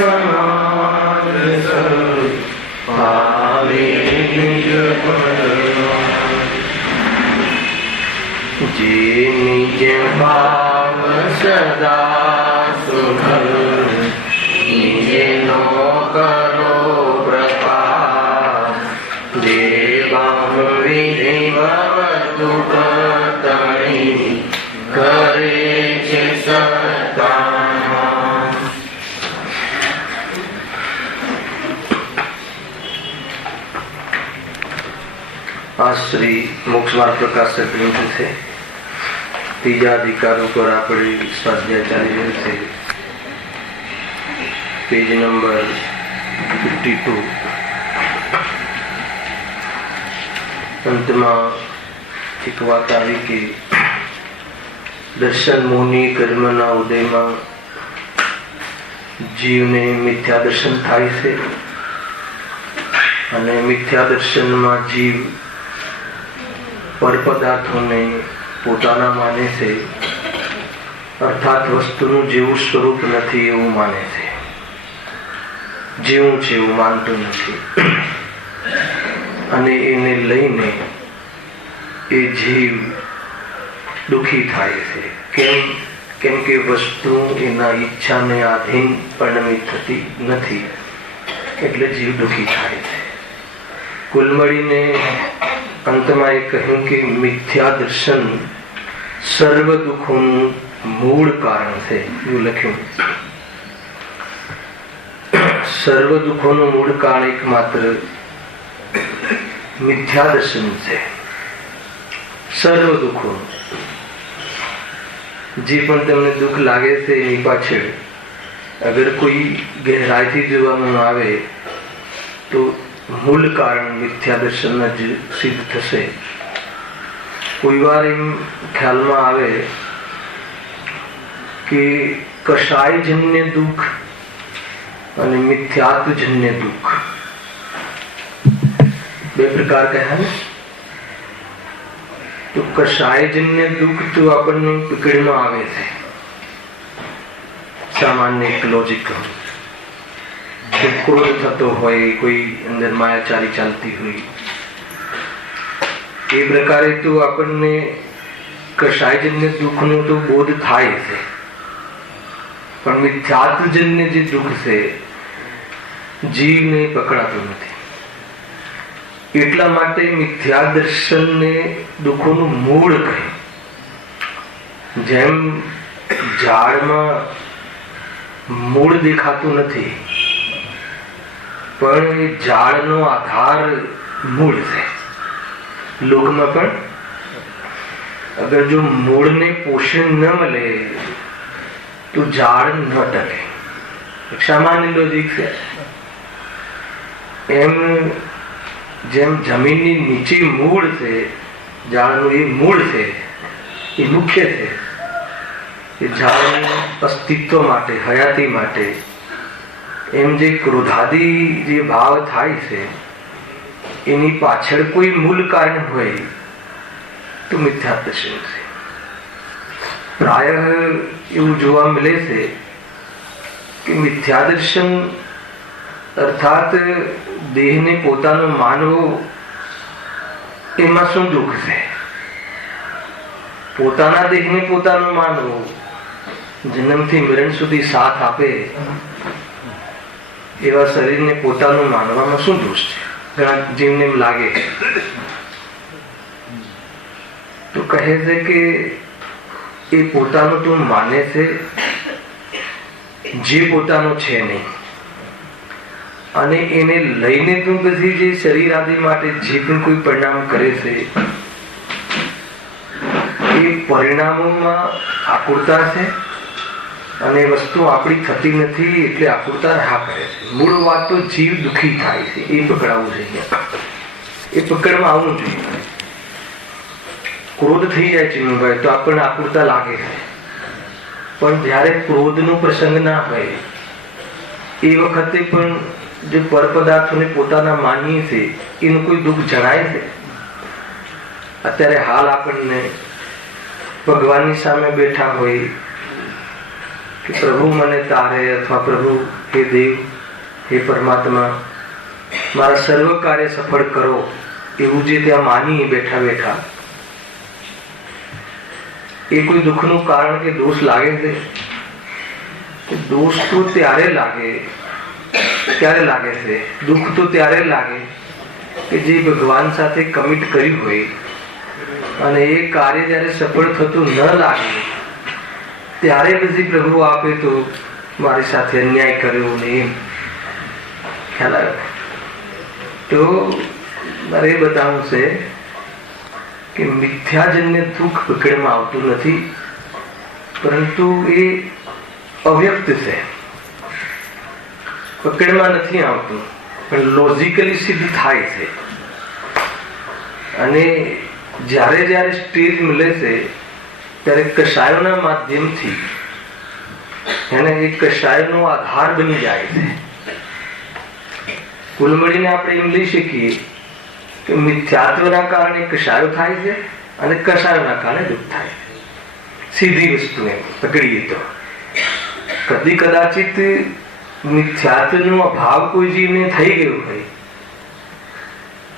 સમાન ભાવે નિજ ભગવાન જે નિજ ભાવ સદા સુખ નિજે નો કરો પ્રકાશ દેવાં વિધિવતુ તણી કરે છે સત્તામાં. આ શ્રી મોક્ષ માર્ગ પ્રકાશક ગ્રંથ છે. ત્રીજા અધિકાર ઉપર આપણે સ્વાધ્યાય ચાલી રહ્યો છે. Page number 52. અંતમાં એક વાત આવી કે દર્શન મોહની કર્મના ઉદયમાં જીવને મિથ્યા દર્શન થાય છે અને મિથ્યા દર્શનમાં જીવ પરપદાર્થોને પોતાના માને છે, અર્થાત વસ્તુનું જેવું સ્વરૂપ નથી એવું માને છે, જેવું છે એવું માનતું નથી અને એને લઈને એ જીવ દુઃખી થાય છે. કેમ કે વસ્તુ એના ઈચ્છાને આધીન પરિણમિત થતી નથી એટલે જીવ દુઃખી થાય છે. કુલ મળીને અંતમાં એ કહ્યું કે મિથ્યા દર્શન સર્વ દુઃખોનું મૂળ કારણ છે એવું લખ્યું. સર્વ દુઃખોનું મૂળ કારણ એકમાત્ર મિથ્યા દર્શન છે. સર્વ દુઃખોનું જે પણ તમને દુઃખ લાગે છે એની પાછળ અગર કોઈ ગહેરાઈથી જોવામાં આવે તો મૂળ કારણ મિથ્યા દર્શન જ સિદ્ધ થશે. કોઈ વાર એમ ખ્યાલમાં આવે કે કષાયજન્ય દુઃખ અને મિથ્યાત્વજન્ય દુઃખ બે પ્રકાર કહ્યા ને. તો કષાયજન્ય દુઃખ તો આપણને પકડમાં આવે છે. સામાન્ય એક લોજિક ક્રોધ થતો હોય, કોઈ અંદર માયાચારી ચાલતી હોય, એ પ્રકારે તો આપણને કષાયજન્ય દુઃખનો તો બોધ થાય છે. પણ મિથ્યાત્વજન્ય જે દુઃખ છે જીવને પકડાતું નથી. એટલા માટે મિથ્યા દર્શનને દુઃખોનું મૂળ કહે. જેમ ઝાડમાં મૂળ દેખાતું નથી પણ ઝાડનો આધાર મૂળ છે. લોકમાં પણ અગર જો મૂળને પોષણ ન મળે તો ઝાડ ન ટકે. સામાન્ય લોજિક છે. એમ જેમ જમીનની નીચે મૂળ છે, ઝાડનું એ મૂળ છે, એ મુખ્ય છે, એ ઝાડના અસ્તિત્વ માટે, હયાતી માટે, એમ જે ક્રોધાદી જે ભાવ થાય છે એની પાછળ કોઈ મૂળ કારણ હોય તો મિથ્યા દર્શન છે. પ્રાય એવું જોવા મળે છે કે મિથ્યા દર્શન અર્થાત દેહને પોતાનો માનવો, એમાં શું દુઃખ છે? પોતાના દેહને પોતાનો માનવો, જન્મથી મરણ સુધી સાથ આપે એવા શરીરને પોતાનું માનવામાં શું દોષ છે? ઘણા જીવને એમ લાગે તો કહે છે કે એ પોતાનું તો માને છે જે પોતાનું છે નહીં, અને એને લઈને તું પછી જે શરીર આદિ માટે જે પણ કોઈ પરિણામ કરે છે એ પરિણામોમાં આકુરતા છે અને વસ્તુ આપણી થતી નથી એટલે આકુરતા રાહ કરે છે. મૂળ વાત તો જીવ દુઃખી થાય છે એ પકડાવવું જોઈએ. એ પકડમાં આવવું જોઈએ. ક્રોધ થઈ જાય ચિમનભાઈ તો આપણને આકુરતા લાગે છે, પણ જ્યારે ક્રોધનો પ્રસંગ ના હોય એ વખતે પણ જે પરપદાર્થોને પોતાના માનીએ છે એનું કોઈ દુઃખ જણાય છે? અત્યારે હાલ આપણને ભગવાનની સામે બેઠા હોય કે પ્રભુ મને તારે અથવા પ્રભુ હે દેવ હે પરમાત્મા મારા સર્વ કાર્ય સફળ કરો એવું જે ત્યાં માની બેઠા બેઠા એ કોઈ દુઃખનું કારણ કે દોષ લાગે છે? દોષ તો ત્યારે લાગે છે, દુઃખ તો ત્યારે લાગે કે જે ભગવાન સાથે કમિટ કર્યું હોય અને એ કાર્ય જ્યારે સફળ થતું ન લાગે ત્યારે પછી પ્રભુ આપે તો મારી સાથે અન્યાય કર્યો ને એમ ખ્યાલ આવ્યો. તો મારે બતાવવું છે કે મિથ્યાજન્ય દુઃખ પકડમાં આવતું નથી, પરંતુ એ અવ્યક્ત છે, પકડમાં નથી આવતું, પણ લોજિકલી સિદ્ધ થાય છે. અને જ્યારે જ્યારે સ્ટેજ મળે છે ત્યારે કશાયોના માધ્યમથી એને એ કશાયનો આધાર બની જાય છે. કુલ મળીને આપણે એમ લઈ શકીએ કે મિથ્યાત્વના કારણે કશાયો થાય છે અને કશાયોના કારણે દુઃખ થાય છે. સીધી વસ્તુ એમ પકડીએ તો કદી કદાચિત મિથ્યાત્વનો અભાવ કોઈ જીવને થઈ ગયો હોય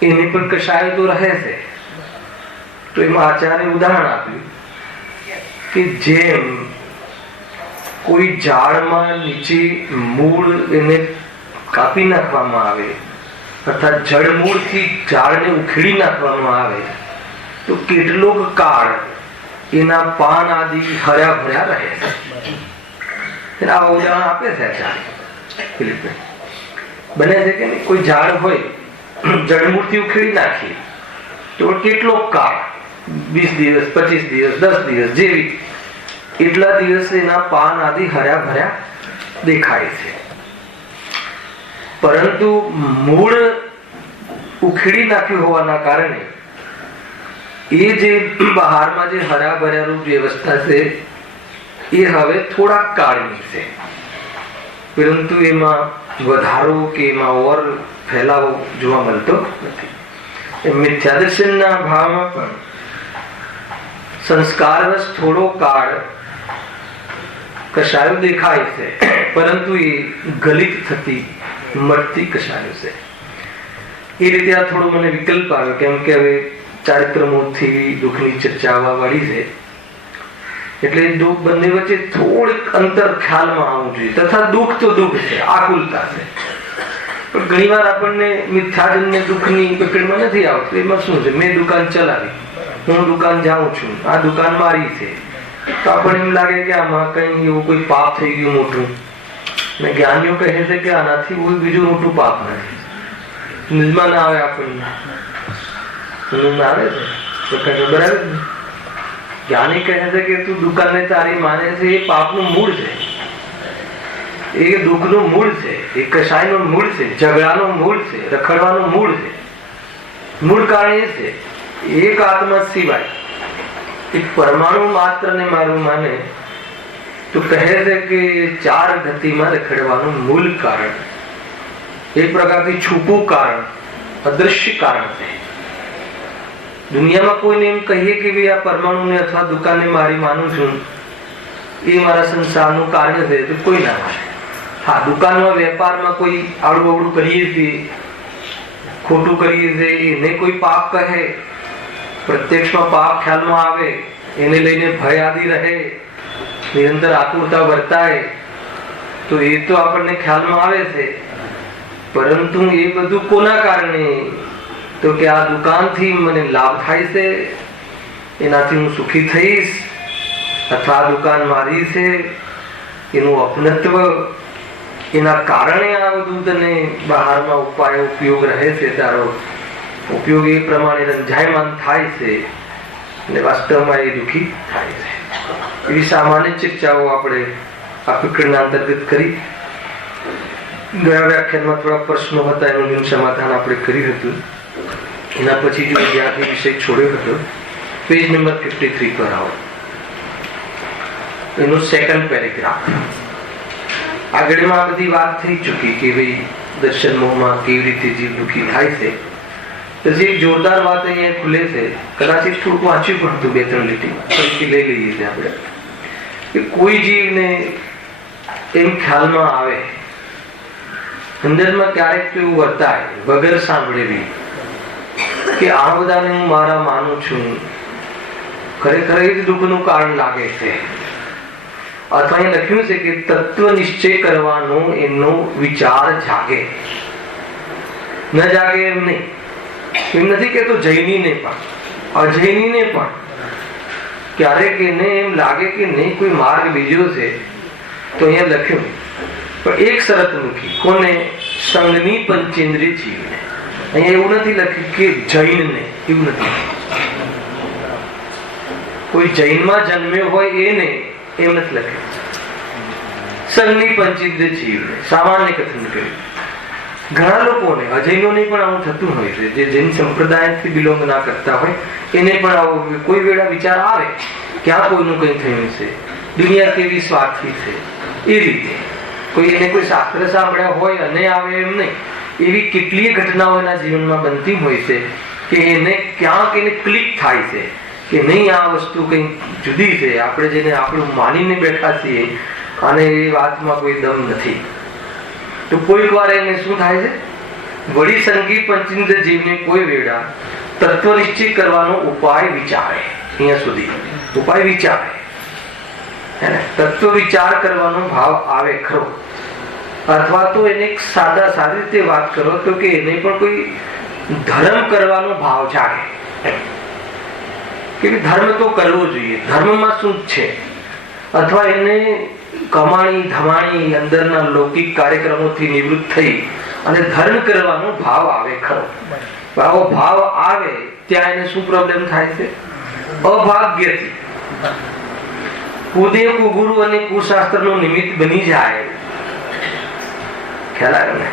એની પર કશાયો તો રહે છે. તો એમાં આચાર્ય ઉદાહરણ આપ્યું કે જેમ કોઈ ઝાડમાં નીચે મૂળ એને કાપી નાખવામાં આવે અર્થાત જડમૂળથી ઝાડને ઉખેડી નાખવામાં આવે તો કેટલોક કાળ એના પાન આદિ હર્યા ભર્યા રહે છે. આવા ઉદાહરણ આપે છે આચાર્ય. બને છે કે કોઈ ઝાડ હોય જડમૂળથી ઉખેડી નાખીએ તો કેટલો કાળ 20 દિવસ 25 દિવસ 10 દિવસ જેવી એટલા દિવસ એના પાન આદિ હર્યા ભર્યા દેખાય છે. પરંતુ મૂળ ઉખેડી નાખ્યું હોવાના કારણે એ જે બહારમાં જે હર્યા ભર્યા રૂપ વ્યવસ્થા છે એ હવે થોડાક કાળની છે, પરંતુ એમાં વધારો કે એમાં ઓર ફેલાવો જોવા મળતો નથી. મિથ્યાદર્શનના ભાવમાં પણ સંસ્કારવશ થોડો કાળ કશાયો દેખાય છે, પરંતુ એ ગલિત થતી મળતી કશાયો છે. એ રીતે આ થોડો મને વિકલ્પ આવ્યો, કેમ કે હવે ચારિત્રમોથી દુઃખની ચર્ચા આવવા વાળી છે, એટલે દુઃખ બંને વચ્ચે થોડીક અંતર ખ્યાલમાં આવવું જોઈએ. તથા દુઃખ તો દુઃખ છે, આકુલતા છે, પણ ઘણી વાર આપણને મિથ્યાજન્ય દુઃખની પકડમાં નથી આવતું. એમાં શું છે, મેં દુકાન ચલાવી, હું દુકાન જાઉં છું, આ દુકાન મારી છે, તો આપણને એમ લાગે કે આમાં કઈ એવું કોઈ પાપ થઈ ગયું મોટું. ને જ્ઞાનીઓ કહે છે કે આનાથી કોઈ બીજું મોટું પાપ નથી. નિજમાં ના આવે આપણને આવે છે તો કઈ બરાબર ને. જ્ઞાની કહે છે કે તું દુકાનને તારી માને છે, એ પાપનું મૂળ છે, એ દુઃખનું મૂળ છે, એ કશાયનું મૂળ છે, ઝઘડાનું મૂળ છે, રખડવાનું મૂળ છે. મૂળ કારણ એ છે એક આત્મા સિવાય એક પરમાણુ માત્ર ને મારું માને તો કહે છે કે 4 ગતિમાં રખડવાનું મૂળ કારણ એક પ્રકારથી છૂપું કારણ, અદૃશ્ય કારણ છે. દુનિયામાં કોઈને એમ કહીએ કે ભાઈ આ પરમાણુને અથવા દુકાનને મારી માનું છું, એ મારા સંસારનું કાર્ય છે, તો કોઈ ના માને. હા, દુકાનમાં વેપારમાં કોઈ આડું અવડું કરીએ છીએ, ખોટું કરીએ છીએ, એને કોઈ પાપ કહે, પ્રત્યક્ષમાં પાપ ખ્યાલમાં આવે, એને લઈને ભય આદિ રહે, નિરંતર આતુરતા વર્તાય, તો એ તો આપણને ખ્યાલમાં આવે છે. પરંતુ એ બધું કોના કારણે? તો કે આ દુકાનથી મને લાભ થાય છે, એનાથી હું સુખી થઈશ, અથવા આ દુકાન મારી છે, એનું અપનત્વ, એના કારણે આ બધું તને બહારમાં ઉપાય ઉપયોગ રહે છે, તારો ઉપયોગ એ પ્રમાણે રંજાયમાન થાય છે અને વાસ્તવમાં એ દુઃખી થાય છે. એવી સામાન્ય ચર્ચાઓ આપણે આ પકડના અંતર્ગત કરી. ગયા વ્યાખ્યાનમાં થોડા પ્રશ્નો હતા, એનું સમાધાન આપણે કર્યું હતું. એના પછી જો વિદ્યાર્થી વિષય છોડ્યો હતો, પેજ નંબર 53 પર આવો, એનું સેકન્ડ પેરેગ્રાફ. આગળમાં આ બધી વાત થઈ ચૂકી કે ભાઈ દર્શન મોહમાં કેવી રીતે જીવ દુઃખી થાય છે. પછી એક જોરદાર વાત અહીંયા ખુલે છે, કદાચ થોડુંક વાંચ્યું પડતું 2-3 લીટી ફરીથી લઈ લઈએ છીએ આપણે, કે કોઈ જીવને એમ ખ્યાલમાં આવે, અંદરમાં ક્યારેક તો એવું વર્તાય વગર સાંભળેલી કે આ બધાને હું મારા માનું છું, ખરેખર એ જ દુઃખનું કારણ લાગે છે. અથવા અહીં લખ્યું છે કે તત્વ નિશ્ચય કરવાનો એમનો વિચાર જાગે. ન જાગે એમ નહીં, એમ નથી કેતો જૈનીને પણ અજૈનીને પણ ક્યારેક એને એમ લાગે કે નહીં કોઈ માર્ગ બીજો છે, તો અહીંયા લખ્યું પણ એક શરત મૂકી. કોને? સંઘની પંચેન્દ્રિય જીવને. અહીંયા એવું નથી લખ્યું કે જૈનને, એવું નથી. કોઈ જૈનમાં જન્મ્યો હોય એને એમ નથી લખ્યું. સંઘની પંચેન્દ્રિય જીવને સામાન્ય કથન કર્યું. ઘણા લોકોને અજૈનોને પણ આવું થતું હોય છે, જે જૈન સંપ્રદાયથી બિલોંગ ના કરતા હોય એને પણ આવો કોઈ વેળા વિચાર આવે કે આ કોઈનું કંઈ થયું છે, દુનિયા કેવી સ્વાર્થી છે. એ રીતે કોઈ એને કોઈ શાસ્ત્ર સાંભળ્યા હોય અને આવે એમ નહીં. એવી કેટલીય ઘટનાઓ એના જીવનમાં બનતી હોય છે કે એને ક્યાંક એને ક્લિક થાય છે કે નહીં આ વસ્તુ કંઈ જુદી છે, આપણે જેને આપણું માનીને બેઠા છીએ અને એ વાતમાં કોઈ દમ નથી. તો કોઈક વાર એને શું થાય છે, વળી સંગી પંચેન્દ્રિય જીવને કોઈ વેળા તત્વ નિશ્ચય કરવાનો ઉપાય વિચારે. અહીંયા સુધી ઉપાય વિચારે, તત્વ વિચાર કરવાનો ભાવ આવે ખરો. અથવા તો એને સાદી રીતે વાત કરો તો કે એને પણ કોઈ ધર્મ કરવાનો ભાવ જાગે કે ધર્મ તો કરવો જોઈએ, ધર્મમાં શું છે. અથવા એને કમાણી ધમાણી અંદરના લૌકિક કાર્યક્રમોથી નિવૃત્ત થઈ અને ધર્મ કરવાનો ભાવ આવે ખરો. આવો ભાવ આવે ત્યાં એને શું પ્રોબ્લેમ થાય છે? અભાગ્યથી કુદેવ કુગુરુ અને કુશાસ્ત્રનું નિમિત્ત બની જાય. ખ્યાલ આવ્યો ને?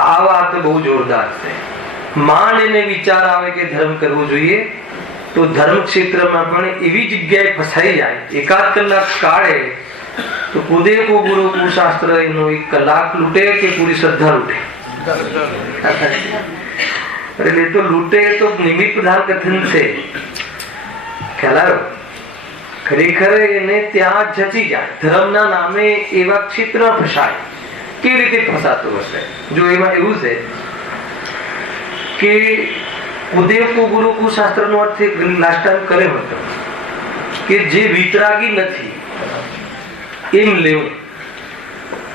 આ વાત બહુ જોરદાર છે. માંડ એને વિચાર આવે કે ધર્મ કરવો જોઈએ તો ધર્મ ક્ષેત્રમાં પણ એવી જગ્યાએ ફસાઈ જાય એકાદ કલાક કાઢે તો કુદેવ કુગુરુ કુશાસ્ત્ર એનો એક કલાક લૂંટે કે પૂરી શ્રદ્ધા લૂંટે. એટલે તો લૂંટે તો નિમિત્ત પ્રધાન કથન છે. ખ્યાલ આવ્યો? ખરેખર એને ત્યાં જચી જાય, ધર્મના નામે એવા ક્ષેત્ર ફસાય. કેવી રીતે ફસાતો હશે? જો એમાં એવું છે કે કુદેવ કુગુરુ કુશાસ્ત્ર નો અર્થ લાસ્ટ ટાઈમ કર્યો હતો કે જે વિતરાગી નથી એમ લેવું,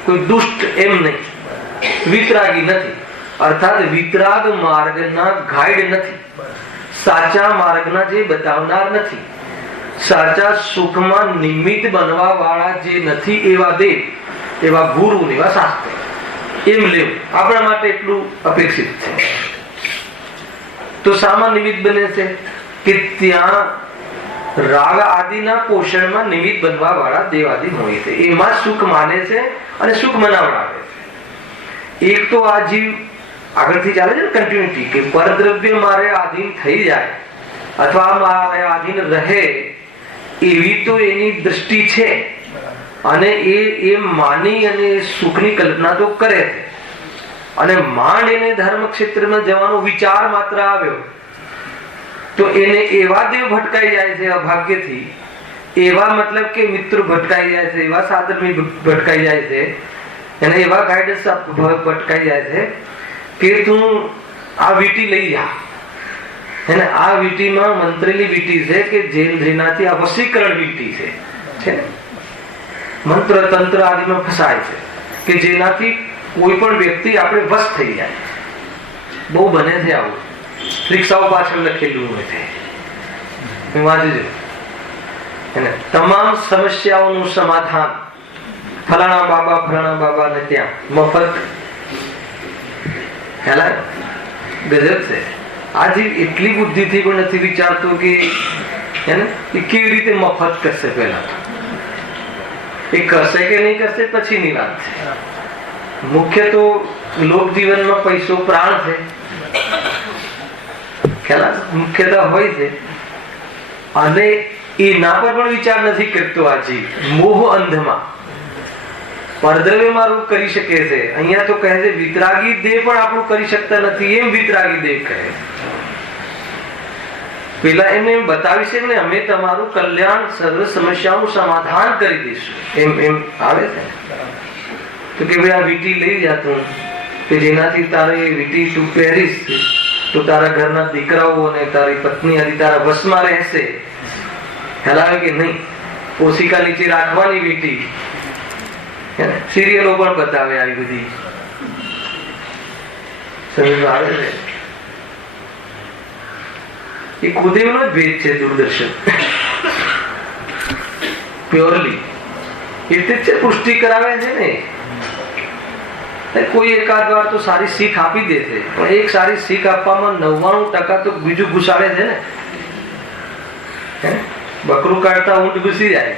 કોઈ દુષ્ટ એમ નહીં, વિતરાગી નથી અર્થાત વિતરાગ માર્ગના ગાઈડ નથી, સાચા માર્ગના જે બતાવનાર નથી, સાચા સુખમાં નિમિત્ત બનવા વાળા જે નથી એવા દેવ, એવા ગુરુ, એવા શાસ્ત્ર એમ લેવું આપણા માટે એટલું અપેક્ષિત છે. તો શામાં નિમિત્ત બને છે કે ત્યાં રાગ આદિના પોષણમાં નિમિત્ત બનવા વાળા દેવાદિ હોય છે, એમાં સુખ માને છે અને સુખ મનાવડાવે છે. એક તો આ જીવ આગળથી ચાલે છે ને કન્ટિન્યુટી કે પરદ્રવ્ય મારે આધીન થઈ જાય અથવા મારે આધીન રહે એવી તો એની દ્રષ્ટિ છે અને એ માની અને સુખની કલ્પના તો કરે છે. અને માંડ એને ધર્મ ક્ષેત્રમાં જવાનો વિચાર માત્ર આવ્યો તો એને એવા દેવ ભટકાઈ જાય છે અભાગ્યથી, એવા મતલબ કે મિત્રો ભટકાઈ જાય છે, એવા સાધર્મી ભટકાઈ જાય છે, એને એવા ગાઈડન્સ ભટકાઈ જાય છે કે તું આ વીટી લઈ જા. અને આ વીટીમાં મંત્રેલી વીટી છે કે જેનાથી આ વશીકરણ વીટી છે, મંત્ર તંત્ર આદિમાં ફસાય છે કે જેનાથી કોઈ પણ વ્યક્તિ આપણે વશ થઈ જાય. બહુ બને છે આવું, રિક્ષાઓ પાછળ લખેલું હોય છે, વાંચજો. તમામ સમસ્યાઓનું સમાધાન ફલાણા બાબા ને ત્યાં મફત. હેલા ગજબ છે. આજે એટલી બુદ્ધિથી પણ નથી વિચારતો કે કેવી રીતે મફત કરશે. પહેલા એ કરશે કે નહીં કરશે પછીની વાત છે. મુખ્ય તો લોક જીવનમાં પૈસો પ્રાણ છે, ખ્યાલ મુખ્યતા હોય છે અને એના પર પણ વિચાર નથી કરતો. આજે મોહ અંધમાં પરદ્રવ્ય મારું કરી શકે છે. અહીંયા તો કહે છે વિતરાગી દેહ પણ આપણું કરી શકતા નથી, એમ વિતરાગી દેહ કહે. પેલા એમને એમ બતાવી છે ને અમે તમારું કલ્યાણ સર્વ સમસ્યાનું સમાધાન કરી દઈશું, એમ આવે છે. તો કે ભાઈ આ વીટી લઈ જા તું, કે જેનાથી તારે વીટી તું પહેરીશ તો તારા ઘરના દીકરાઓ અને તારી પત્ની આદિ તારા વશમાં રહેશે. ખ્યાલ કે નહીં? ઓશિકા નીચે રાખવાની વીટી. સિરિયલો પણ બતાવે આવી બધી, સમજ આવે છે. એ કુદેવનો જ ભેદ છે દૂરદર્શન, પ્યોરલી એટલે જ પુષ્ટિ કરાવે છે ને. કોઈ એકાદ વાર તો સારી શીખ આપી દે છે, પણ એક સારી શીખ આપવામાં 99% તો બીજું ઘુસાડે છે ને. બકરું કાઢતા ઊંટ ઘુસી જાય,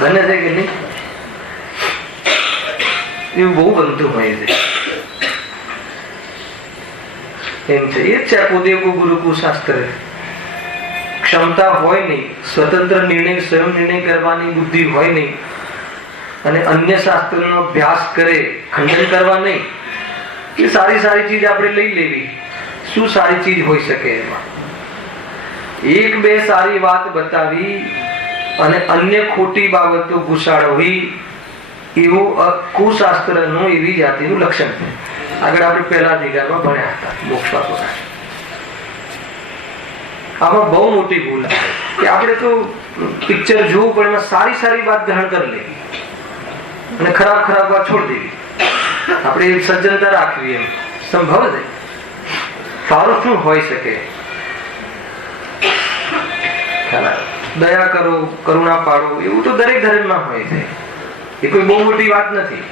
બને છે કે નહીં? એવું બહુ બનતું હોય છે. એમ છે, એ જ છે કુદેવ કો ગુરુ કો શાસ્ત્ર. ક્ષમતા હોય નહીં, સ્વતંત્ર નિર્ણય સ્વયં નિર્ણય કરવાની બુદ્ધિ હોય નહીં, અને અન્ય શાસ્ત્રનો અભ્યાસ કરે, ખંડન કરવા નહીં. એ સારી સારી ચીજ આપણે લઈ લેવી. શું સારી ચીજ હોઈ શકે એમાં? એક બે સારી વાત બતાવી અને અન્ય ખોટી બાબતો ઘુસાડવી, એવું કુશાસ્ત્રનું એવી જાતિનું લક્ષણ છે. આગળ આપણે પહેલા અધિકારમાં ભણ્યા હતા મોક્ષ. આમાં બહુ મોટી ભૂલ છે કે આપણે તો પિક્ચર જોવું પણ એમાં સારી સારી વાત ગ્રહણ કરી લેવી અને ખરાબ ખરાબ વાત છોડી દેવી. આપણે સજ્જનતા રાખવી, એમ સંભવ છે. સારું શું હોઈ શકે? દયા કરો, કરુણા પાડો, એવું તો દરેક ધર્મમાં હોય છે. એ કોઈ બહુ મોટી વાત નથી.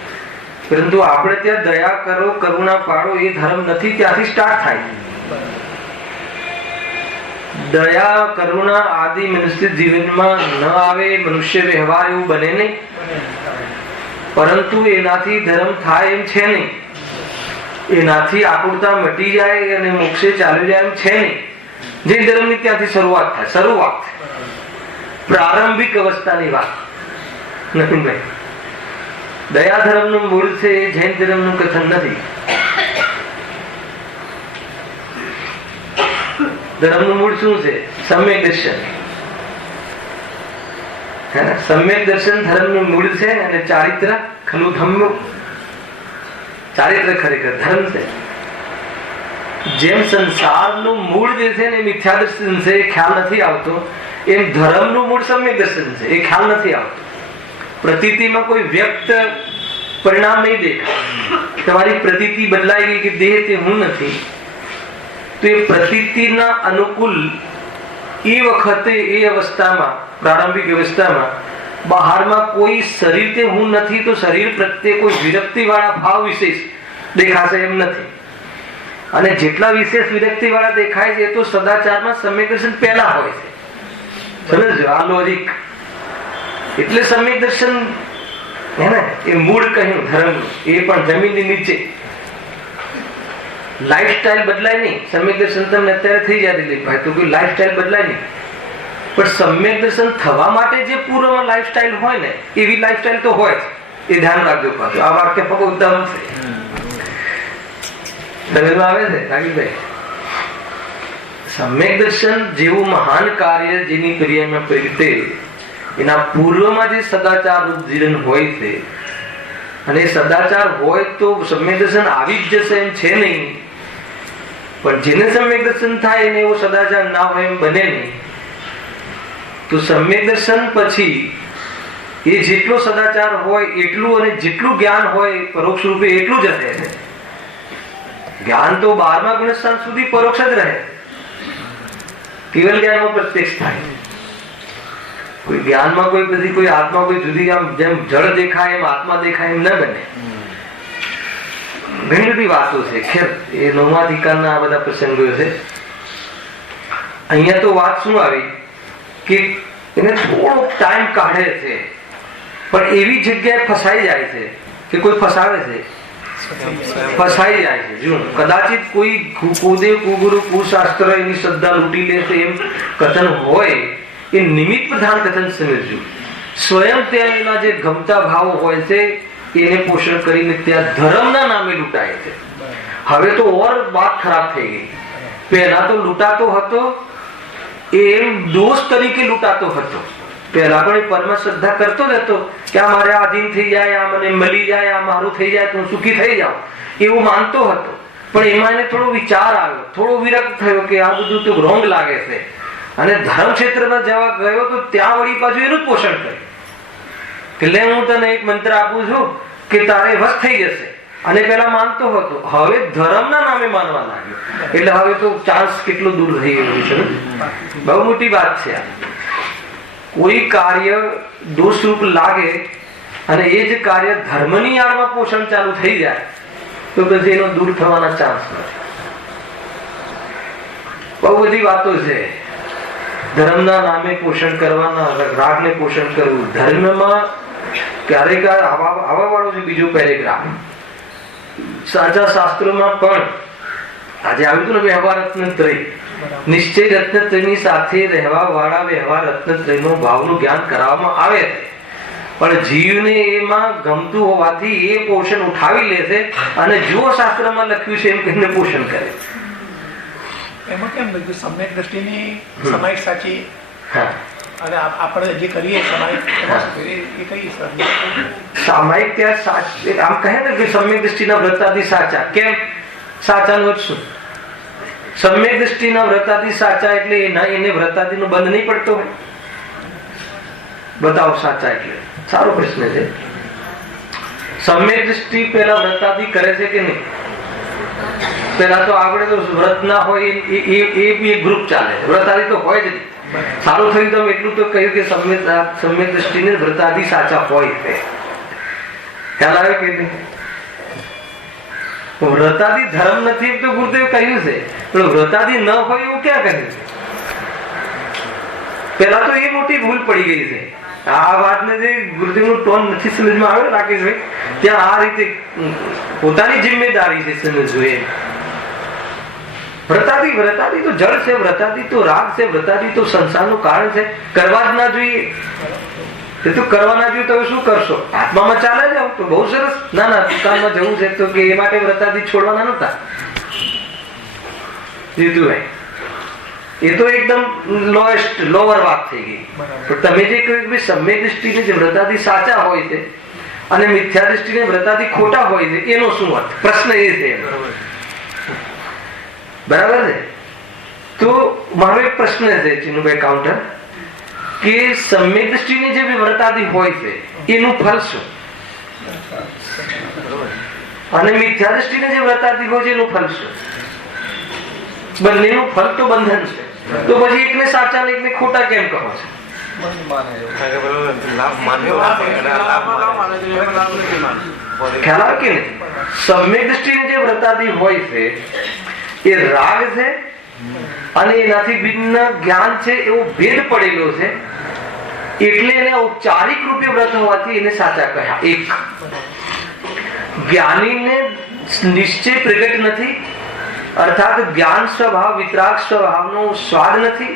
પરંતુ આપણે ત્યાં દયા કરો, કરુણા પાડો એ ધર્મ નથી, ત્યાંથી સ્ટાર્ટ થાય. દયા કરુણા આદિ મનુષ્ય જીવનમાં ન આવે, મનુષ્ય વ્યવહાર એવું બને નહીં. પરંતુ એનાથી ધર્મ થાય એમ છે નહીં. એનાથી આકુરતા મટી જાય અને મોક્ષે ચાલી જાય એમ છે નહીં. જે ધર્મની ત્યાંથી શરૂઆત થાય, શરૂઆત પ્રારંભિક અવસ્થાની વાત નથી ભાઈ. દયા ધર્મનું મૂળ છે, જૈન ધર્મનું કથન નથી. ધર્મનું મૂળ શું છે? સમ્યક દર્શન. સમ્યક દર્શન ધર્મનું મૂળ છે. અને ચારિત્ર ખલું ધમ્મ, ચારિત્ર ખરેખર ધર્મ છે. જેમ સંસારનું મૂળ જે છે ને મિથ્યા દર્શન છે, એ ખ્યાલ નથી આવતો, એમ ધર્મનું મૂળ સમ્યક દર્શન છે, એ ખ્યાલ નથી આવતો. પ્રતીતિમાં કોઈ વ્યક્ત પરિણામ નહીં દેખાય. તમારી પ્રતીતિ બદલાઈ ગઈ કે દેહ તે હું નથી, તો એ પ્રતીતિના અનુકૂળ એ વખતે, એ અવસ્થામાં, પ્રારંભિક અવસ્થામાં બહારમાં કોઈ શરીર તે હું નથી, તો શરીર પ્રત્યે કોઈ વિરક્તિ વાળા ભાવ વિશેષ દેખાશે એમ નથી. અને જેટલા વિશેષ વિરક્તિ વાળા દેખાય છે એ તો સદાચારમાં સમ્યક દર્શન પહેલા હોય છે. સમજો આ લોજિક. એટલે સમ્યક દર્શન હે ને એ મૂળ કહ્યું ધર્મ, એ પણ જમીનની નીચે. લાઈફસ્ટાઈલ બદલાય નહીં. સમ્યક દર્શન તમને અત્યારે થઈ જાય દિલીપભાઈ, તો કોઈ લાઈફસ્ટાઈલ બદલાય નહીં. પણ સમ્યક દર્શન થવા માટે જે પૂર્વમાં લાઈફસ્ટાઈલ હોય ને, એવી લાઈફસ્ટાઈલ તો હોય જ. એ ધ્યાન રાખજો પાછું. આ વાક્ય પગ ઉત્તમ છે. સમજમાં આવે છે રાગીભાઈ? સમ્યક દર્શન જેવું મહાન કાર્ય જેની ક્રિયામાં પ્રેરિતે, એના પૂર્વમાં જે સદાચાર રૂપ જીવન હોય છે, અને સદાચાર હોય તો સમ્યક દર્શન આવી જ જશે એમ છે નહીં. પણ જેને સમ્યક દર્શન થાય એને એવો સદાચાર ના હોય એમ બને નહીં. તો સમ્યક દર્શન પછી એ જેટલો સદાચાર હોય એટલું, અને જેટલું જ્ઞાન હોય પરોક્ષ રૂપે એટલું જ રહે છે. જ્ઞાન તો 12મા ગુણસ્થાન સુધી પરોક્ષ જ રહે. કેવલ જ્ઞાનમાં પ્રત્યક્ષ થાય. કોઈ જ્ઞાનમાં કોઈ બધી કોઈ આત્મા કોઈ જુદી, આમ જેમ જળ દેખાય એમ આત્મા દેખાય એમ ન બને. ઘણી બધી વાતો છે. ખેર એ 9મા અધિકારના આ બધા પ્રસંગો છે. અહીંયા તો વાત શું આવી કે એને થોડો ટાઈમ કાઢે છે, પણ એવી જગ્યાએ ફસાઈ જાય છે કે કોઈ ફસાવે છે, ફસાઈ જાય છે. જો કદાચિત કોઈ કુદેવ કુગુરુ કુશાસ્ત્ર એની શ્રદ્ધા લૂંટી લેશે એમ કથન હોય, એ નિમિત્ત પ્રધાન કથન સમજવું. સ્વયં તેના જે ગમતા ભાવો હોય છે એને પોષણ કરીને ત્યાં ધર્મના નામે લૂંટાય છે. હવે તો ઓર વાત ખરાબ થઈ ગઈ. પહેલા તો લૂંટાતો હતો, એ દોષ તરીકે લૂંટાતો હતો. પહેલા પણ એ પરમ શ્રદ્ધા કરતો જ હતો કે આ મારે આધીન થઈ જાય, આ મને મળી જાય, આ મારું થઈ જાય તો હું સુખી થઈ જાઉં, એવું માનતો હતો. પણ એમાં એને થોડો વિચાર આવ્યો, થોડો વિરક્ત થયો કે આ બધું તો રોંગ લાગે છે, અને ધર્મ ક્ષેત્રમાં જવા ગયો તો ત્યાં વળી પાછું એનું જ પોષણ કર્યું કે લે હું તને એક મંત્ર આપું છું કે તારે વશ થઈ જશે. અને પેલા માનતો હતો, હવે ધર્મના નામે માનવા લાગ્યો, એટલે હવે તો ચાન્સ કેટલો દૂર થઈ ગયો છે. બહુ મોટી વાત છે આ. કોઈ કાર્ય દોષરૂપ લાગે અને એ જ કાર્ય ધર્મની આડમાં પોષણ ચાલુ થઈ જાય તો પછી એનો દૂર થવાના ચાન્સ નથી. બહુ બધી વાતો છે. ધર્મના નામે પોષણ કરવાના, રાગને પોષણ કરવું. ધર્મમાં ક્યારેક આવા વાળો છે બીજો પેરેગ્રાફ સાચા શાસ્ત્રોમાં પણ આજે આવ્યું હતું ને વ્યવહાર રત્નત્રય, નિશ્ચય રત્નત્રયની સાથે રહેવા વાળા વ્યવહાર રત્નત્રયનો ભાવનું જ્ઞાન કરાવવામાં આવે છે. પણ જીવને એમાં ગમતું હોવાથી એ પોષણ ઉઠાવી લે છે અને જો શાસ્ત્રમાં લખ્યું છે એમ કહીને પોષણ કરે. એમાં કેમ લખ્યું સમ્યક દ્રષ્ટિની સમાય સાચી અને આપણે જે કરીએ સામાયિક ત્યાં આમ કહે ને કે સમ્યક દ્રષ્ટિના વ્રતાથી સાચા. કેમ સાચાનું શું? સમ્યક દ્રષ્ટિના વ્રતાથી સાચા એટલે એને વ્રતાદિનો બંધ નહીં પડતો હોય? બતાવો સાચા એટલે. સારો પ્રશ્ન છે. સમ્યક દ્રષ્ટિ પેલા વ્રતાદિ કરે છે કે નહીં? પેલા તો આપણે તો વ્રત ના હોય એ બી એક ગ્રુપ ચાલે, વ્રતાદિ તો હોય જ નહીં. સારું થયું તમે એટલું તો કહ્યું કે સમ્યક દ્રષ્ટિને વ્રતાદિ સાચા હોય છે. ખ્યાલ આવે કે નહીં? વ્રતાદિ ધર્મ નથી તો ગુરુદેવ કહ્યું છે, પણ વ્રતાદિ ન હોય એવું ક્યાં કહ્યું છે? પેલા તો એ મોટી ભૂલ પડી ગઈ છે. આ વાતને જે ગુરુદેવનું ટોન નથી સમજમાં આવ્યો રાકેશભાઈ, ત્યાં આ રીતે પોતાની જિમ્મેદારી છે સમજવું. વ્રતાદિ તો જળ છે, વ્રતાદિ તો રાગ છે, વ્રતાદિ તો સંસારનું કારણ છે, કરવા જ ના જોઈએ. એ તો કરવા ના જોઈએ તો શું કરશો? આત્મામાં ચાલે જાવ તો બહુ સરસ. ના ના દુકાનમાં જવું છે તો કે એ માટે વ્રતાદિ છોડવાના નતા. જીતુભાઈ એ તો એકદમ લોઅર વાત થઈ ગઈ. તમે જે કહ્યું કે સમ્યક દ્રષ્ટિને જે વ્રતાદિ સાચા હોય છે અને મિથ્યા દ્રષ્ટિને વ્રતાદિ ખોટા હોય છે, એનો શું અર્થ? પ્રશ્ન એ છે. બરાબર છે? તો મારો એક પ્રશ્ન છે ચિનુભાઈ કાઉન્ટર, કે સમ્યક દ્રષ્ટિની જે વ્રતાદિ હોય છે એનું ફળ શું? અને મિથ્યા દ્રષ્ટિને જે વ્રતાદિ હોય છે એનું ફળ શું? બંનેનું ફળ તો બંધન છે. તો પછી એકને સાચા ને એકને ખોટા કેમ કહો છો? ખ્યાલ આવે કે નહીં? સમ્યક દ્રષ્ટિની જે વ્રતાદિ હોય છે એ રાગ છે અને એનાથી ભિન્ન જ્ઞાન છે એવો ભેદ પડેલો છે, એટલે એને ઔપચારિક રૂપે વ્રત હોવાથી એને સાચા કહ્યા. એક જ્ઞાનીને નિશ્ચય પ્રગટ નથી, અર્થાત જ્ઞાન સ્વભાવ વિતરાગ સ્વભાવનો સ્વાદ નથી,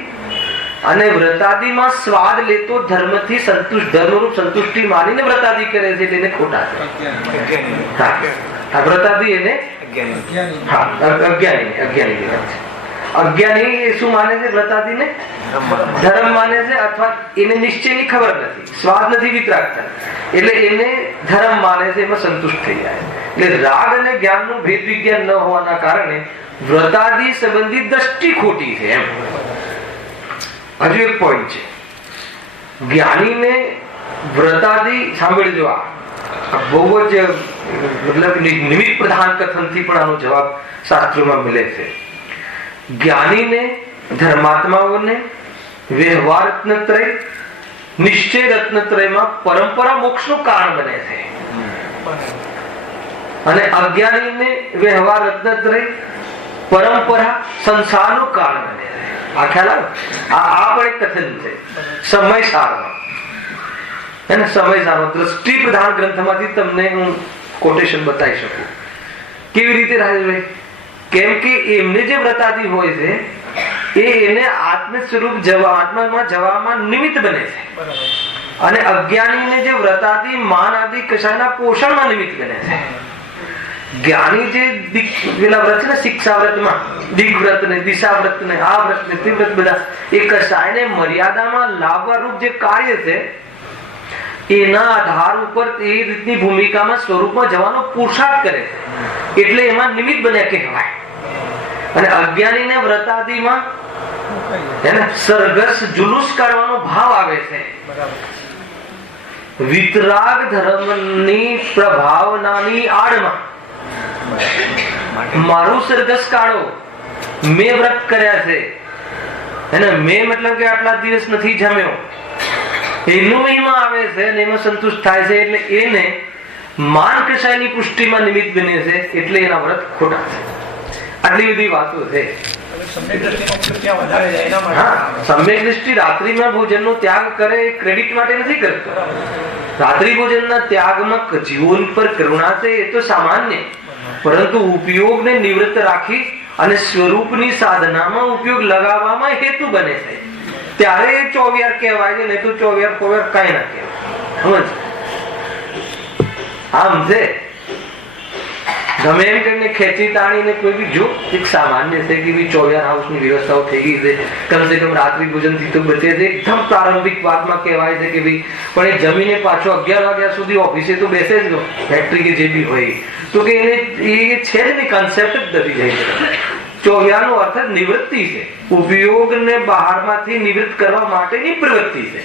અને વ્રતાદિમાં સ્વાદ લેતો ધર્મથી સંતુષ્ટ, ધર્મરૂપ સંતુષ્ટિ માનીને વ્રતાદિ કરે છે તેને ખોટા છે. વ્રતાદિ એને અજ્ઞાની શું માને છે? વ્રતાદિને ધર્મ માને છે, અથવા એને નિશ્ચયની ખબર નથી, સ્વાદ નથી, વિતરાગતા, એટલે એને ધર્મ માને છે, એમાં સંતુષ્ટ થઈ જાય. એટલે રાગ અને જ્ઞાનનું ભેદ વિજ્ઞાન ન હોવાના કારણે વ્રતાદિ સંબંધિત દ્રષ્ટિ ખોટી છે. એમ હજુ એક પોઈન્ટ છે. જ્ઞાનીને વ્રતાદિ સાંભળજો, આ બહુ જ મતલબ નિમિત્ત પ્રધાન કથનથી પણ આનો જવાબ શાસ્ત્રોમાં મળે છે. જ્ઞાનીને ધર્માત્માઓને વ્યવહાર રત્નત્રય, નિશ્ચય રત્નત્રયમાં પરંપરા મોક્ષનું કારણ બને છે, અને અજ્ઞાનીને વ્યવહાર રત્નત્રય પરંપરા સંસારનું કારણ બને છે. આ ખ્યાલ આવે? આ પણ એક કથન છે સમય સારમાં. એને સમય સારમાં દ્રષ્ટિ પ્રધાન ગ્રંથમાંથી તમને હું કોટેશન બતાવી શકું. કેવી રીતે રાજેશભાઈ? કેમ કે એમને જે વ્રતાદિ હોય છે એ એને આત્મ સ્વરૂપ આત્મામાં જવામાં નિમિત્ત બને છે, અને અજ્ઞાનીને જે વ્રતાદિ માન આદિ કશાયના પોષણમાં નિમિત્ત બને છે. જ્ઞાની જે પેલા વ્રત છે ને, શિક્ષા વ્રતમાં દિગ્વ્રત ને, દિશા વ્રત ને, આ વ્રત ને, તે વ્રત, બધા એ કસાયને મર્યાદામાં લાવવા રૂપ જે કાર્ય છે એના આધાર ઉપર એ રીતની ભૂમિકામાં સ્વરૂપમાં જવાનો પુરુષાર્થ કરે છે, એટલે એમાં નિમિત્ત બન્યા કહેવાય. અને અજ્ઞાનીને વ્રતાદિમાં સરઘસ જુલુસ કાઢવાનો ભાવ આવે છે. વિતરાગ ધર્મની પ્રભાવનાની આડમાં મારું સરઘસ કાઢો, મેં વ્રત કર્યા છે, મેં મતલબ કે આટલા દિવસ નથી જમ્યો, એનું મહિમા આવે છે અને એમાં સંતુષ્ટ થાય છે, એટલે એને માન કસાયની પુષ્ટિમાં નિમિત્ત બને છે, એટલે એના વ્રત ખોટા છે. આટલી બધી વાતો છે. સમ્યક દ્રષ્ટિ રાત્રિમાં ભોજનનો ત્યાગ કરે ક્રેડિટ માટે નથી કરતો. રાત્રિ ભોજનના ત્યાગમાં જીવન પર કરુણા છે એ તો સામાન્ય, પરંતુ ઉપયોગને નિવૃત્ત રાખી અને સ્વરૂપની સાધનામાં ઉપયોગ લગાવવામાં હેતુ બને છે, ત્યારે એ ચોવિયાર કહેવાય છે, નહીં તો ચોવિયાર કોવિયાર કઈ ના કહેવાય. આમ છે ગમે એમ કરીને ખેંચી તાણીને કોઈ બી જો એક સામાન્ય છે કે ચોવિયાર હાઉસની વ્યવસ્થાઓ થઈ ગઈ છે, કમસે કમ રાત્રિ ભોજન થી તો બચે છે. એકદમ પ્રારંભિક વાતમાં કહેવાય છે કે ભાઈ પણ એ જમીને પાછો 11 વાગ્યા સુધી ઓફિસે તો બેસે જ ફેક્ટરી કે જે બી હોય, તો કે એને એ છે જ નહીં, કન્સેપ્ટ જ નથી જાય છે. ચોવ્યાનો અર્થ નિવૃત્તિ છે, ઉપયોગને બહારમાંથી નિવૃત્ત કરવા માટેની પ્રવૃત્તિ છે,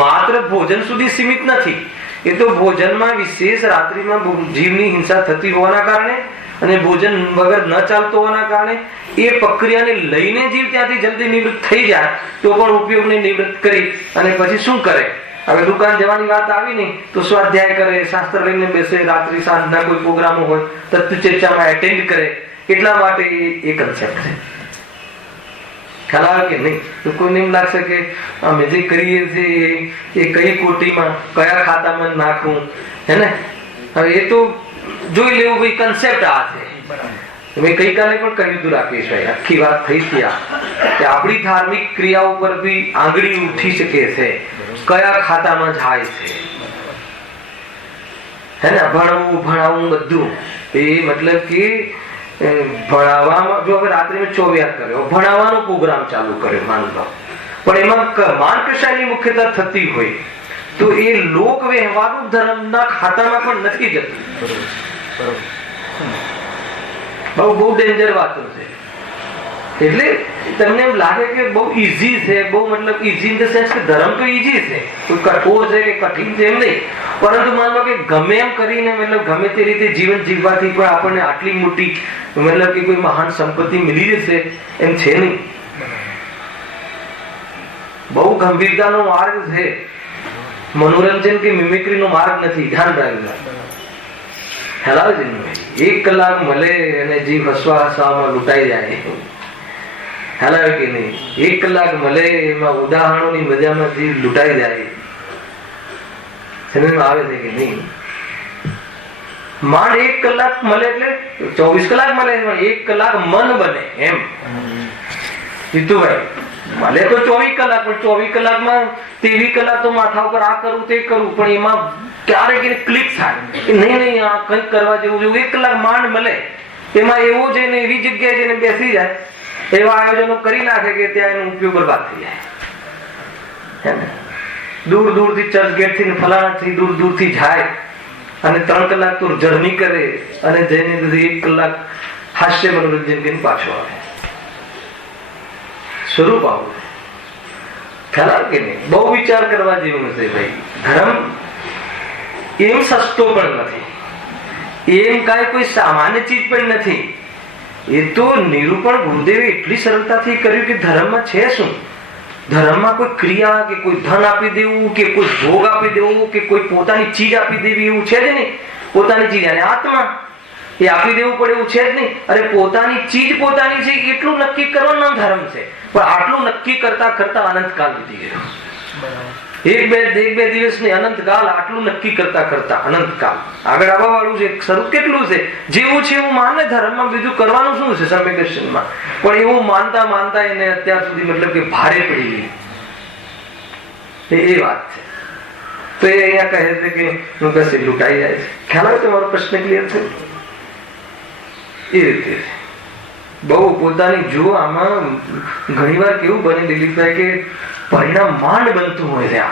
માત્ર ભોજન સુધી સીમિત નથી. એ તો ભોજનમાં વિશેષ રાત્રિમાં જીવની હિંસા થતી હોવાના કારણે અને ભોજન વગર ન ચાલતો હોવાના કારણે એ પ્રક્રિયાને લઈને જીવ ત્યાંથી જલ્દી નિવૃત્ત થઈ જાય તો પણ ઉપયોગને નિવૃત્ત કરી અને પછી શું કરે? હવે દુકાન જવાની વાત આવી નહીં તો સ્વાધ્યાય કરે, શાસ્ત્ર લઈને બેસે, રાત્રિ સાંજના કોઈ પ્રોગ્રામો હોય તત્વ ચર્ચામાં એટેન્ડ કરે. એટલા માટે એ કન્સેપ્ટ છે. ખ્યાલ આવે કે નહીં? તો કોઈને એમ લાગશે કે અમે જે કરીએ છીએ એ કઈ કોટીમાં કયા ખાતામાં નાખવું, હે ને? હવે એ તો જોઈ લેવું ભાઈ, કન્સેપ્ટ આ છે. મેં ગઈકાલે પણ કહ્યું હતું રાકેશ ભાઈ, આખી વાત થઈ હતી કે આપણી ધાર્મિક ક્રિયાઓ પર બી આંગળી ઉઠી શકે છે, કયા ખાતામાં જાય છે, હે ને? ભણવું ભણાવવું બધું એ મતલબ કે ભણાવવામાં જો હવે રાત્રે મેં ચોવ્યાર કર્યો, ભણાવવાનો પ્રોગ્રામ ચાલુ કર્યો માન લો, પણ એમાં માન કશાયની મુખ્યતા થતી હોય તો એ લોક વ્યવહારનું ધર્મના ખાતામાં પણ નથી જતું. બહુ બહુ ડેન્જર વાતો છે. એટલે તમને એમ લાગે કે બહુ ઈઝી છે, બહુ મતલબ ઈઝી ઇન ધ સેન્સ કે ધર્મ તો ઈઝી છે, કોઈ કઠોર છે કે કઠિન છે એમ નહીં, પરંતુ માન લો કે ગમે એમ કરીને મતલબ ગમે તે રીતે જીવન જીવવાથી કોઈ આપણને આટલી મોટી મતલબ કે કોઈ મહાન સંપત્તિ મળી જશે એમ છે નહીં. બહુ ગંભીરતાનો માર્ગ છે, મનોરંજન કે મિમિક્રીનો માર્ગ નથી. ધ્યાન રાખજો. હેલાવ છે 1 કલાક મળે અને જીવ હસવા હસવામાં લૂંટાઈ જાય. હેલાવ કે નહીં? 1 કલાક મળે એમાં ઉદાહરણોની મજામાં જીવ લૂંટાઈ જાય. સમજમાં આવે છે કે નહીં? માંડ 1 કલાક મળે એટલે 24 કલાક મળે, 1 કલાક મન બને એમ. જીતુભાઈ મળે તો 24 કલાક, પણ 24 કલાકમાં 23 કલાક તો માથા ઉપર આ કરું તે કરું, પણ એમાં ક્યારેક એને ક્લિક થાય કે નહીં આ કંઈક કરવા જેવું. 1 કલાક માંડ મળે, એમાં એવો જઈને એવી જગ્યાએ જઈને બેસી જાય, એવા આયોજનો કરી નાખે કે ત્યાં એનો ઉપયોગ બરબાદ થઈ જાય. દૂર દૂરથી ચર્ચ ગેટ થી ફલાણાથી દૂર દૂરથી જાય અને 3 કલાક તો જર્ની કરે અને જઈને 1 કલાક હાસ્ય મનોરંજન કરીને પાછો આવે. સ્વરૂપ આવું ખ્યાલ કે નહીં? બહુ વિચાર કરવા જેવું છે ભાઈ. ધર્મ એમ સસ્તો પણ નથી, એમ કાંઈ કોઈ સામાન્ય ચીજ પણ નથી. એ તો નિરૂપણ ગુરુદેવે એટલી સરળતાથી કર્યું કે ધર્મમાં છે શું? ધર્મમાં કોઈ ક્રિયા કે કોઈ ધન આપી દેવું કે કોઈ ભોગ આપી દેવું કે કોઈ પોતાની ચીજ આપી દેવી એવું છે જ નહીં. પોતાની ચીજ અને આત્મા એ આપી દેવું પડે એવું છે જ નહીં. અરે પોતાની ચીજ પોતાની છે એટલું નક્કી કરવાનો ધર્મ છે, પણ આટલું નક્કી કરતા કરતા અનંતકાળ વીતી ગયો. એક બે દિવસ ને અનંતકાળ, આટલું નક્કી કરતા કરતા અનંતકાળ આગળ આવવા વાળું છે. સ્વરૂપ કેટલું છે, જેવું છે એવું માને. ધર્મમાં બીજું કરવાનું શું છે સમ્યક દર્શનમાં? પણ એવું માનતા માનતા એને અત્યાર સુધી મતલબ કે ભારે પડી ગઈ એ વાત છે. તો એ અહીંયા કહે છે કે હું કશે લૂંટાઈ જાય છે. ખ્યાલ આવે તમારો પ્રશ્ન ક્લિયર છે? એ રીતે બહુ પોતાની જુઓ. આમાં ઘણી વાર કેવું બને દિલીપભાઈ કે પરિણામ માંડ બનતું હોય છે.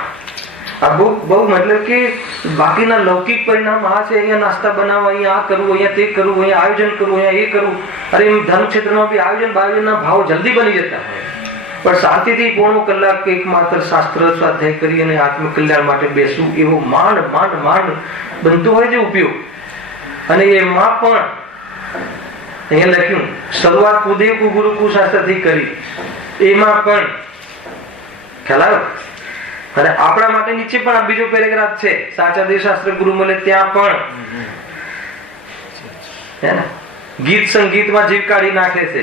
આ બહુ મતલબ કે બાકીના લૌકિક પરિણામ આ છે, અહીંયા નાસ્તા બનાવવા, અહીંયા આ કરવું, અહીંયા તે કરવું, અહીંયા આયોજન કરવું, અહીંયા એ કરવું. અરે એમ ધર્મ ક્ષેત્રમાં બી આયોજનના ભાવ જલ્દી બની જતા હોય, પણ શાંતિથી પોણો કલાક એક માત્ર શાસ્ત્ર સ્વાધ્યાય કરી અને આત્મકલ્યાણ માટે બેસવું, એવો માંડ બનતો હોય છે ઉપયોગ. અને એમાં પણ અહીંયા લખ્યું શરૂઆત કુદેવ ગુરુ કુશાસ્ત્રથી કરી, એમાં પણ ખ્યાલ આવ્યો. અને આપણા માટે નીચે પણ આ બીજો પેરેગ્રાફ છે, સાચા દેવશાસ્ત્ર ગુરુ મળે ત્યાં પણ ગીત સંગીતમાં જીવ કાઢી નાખે છે.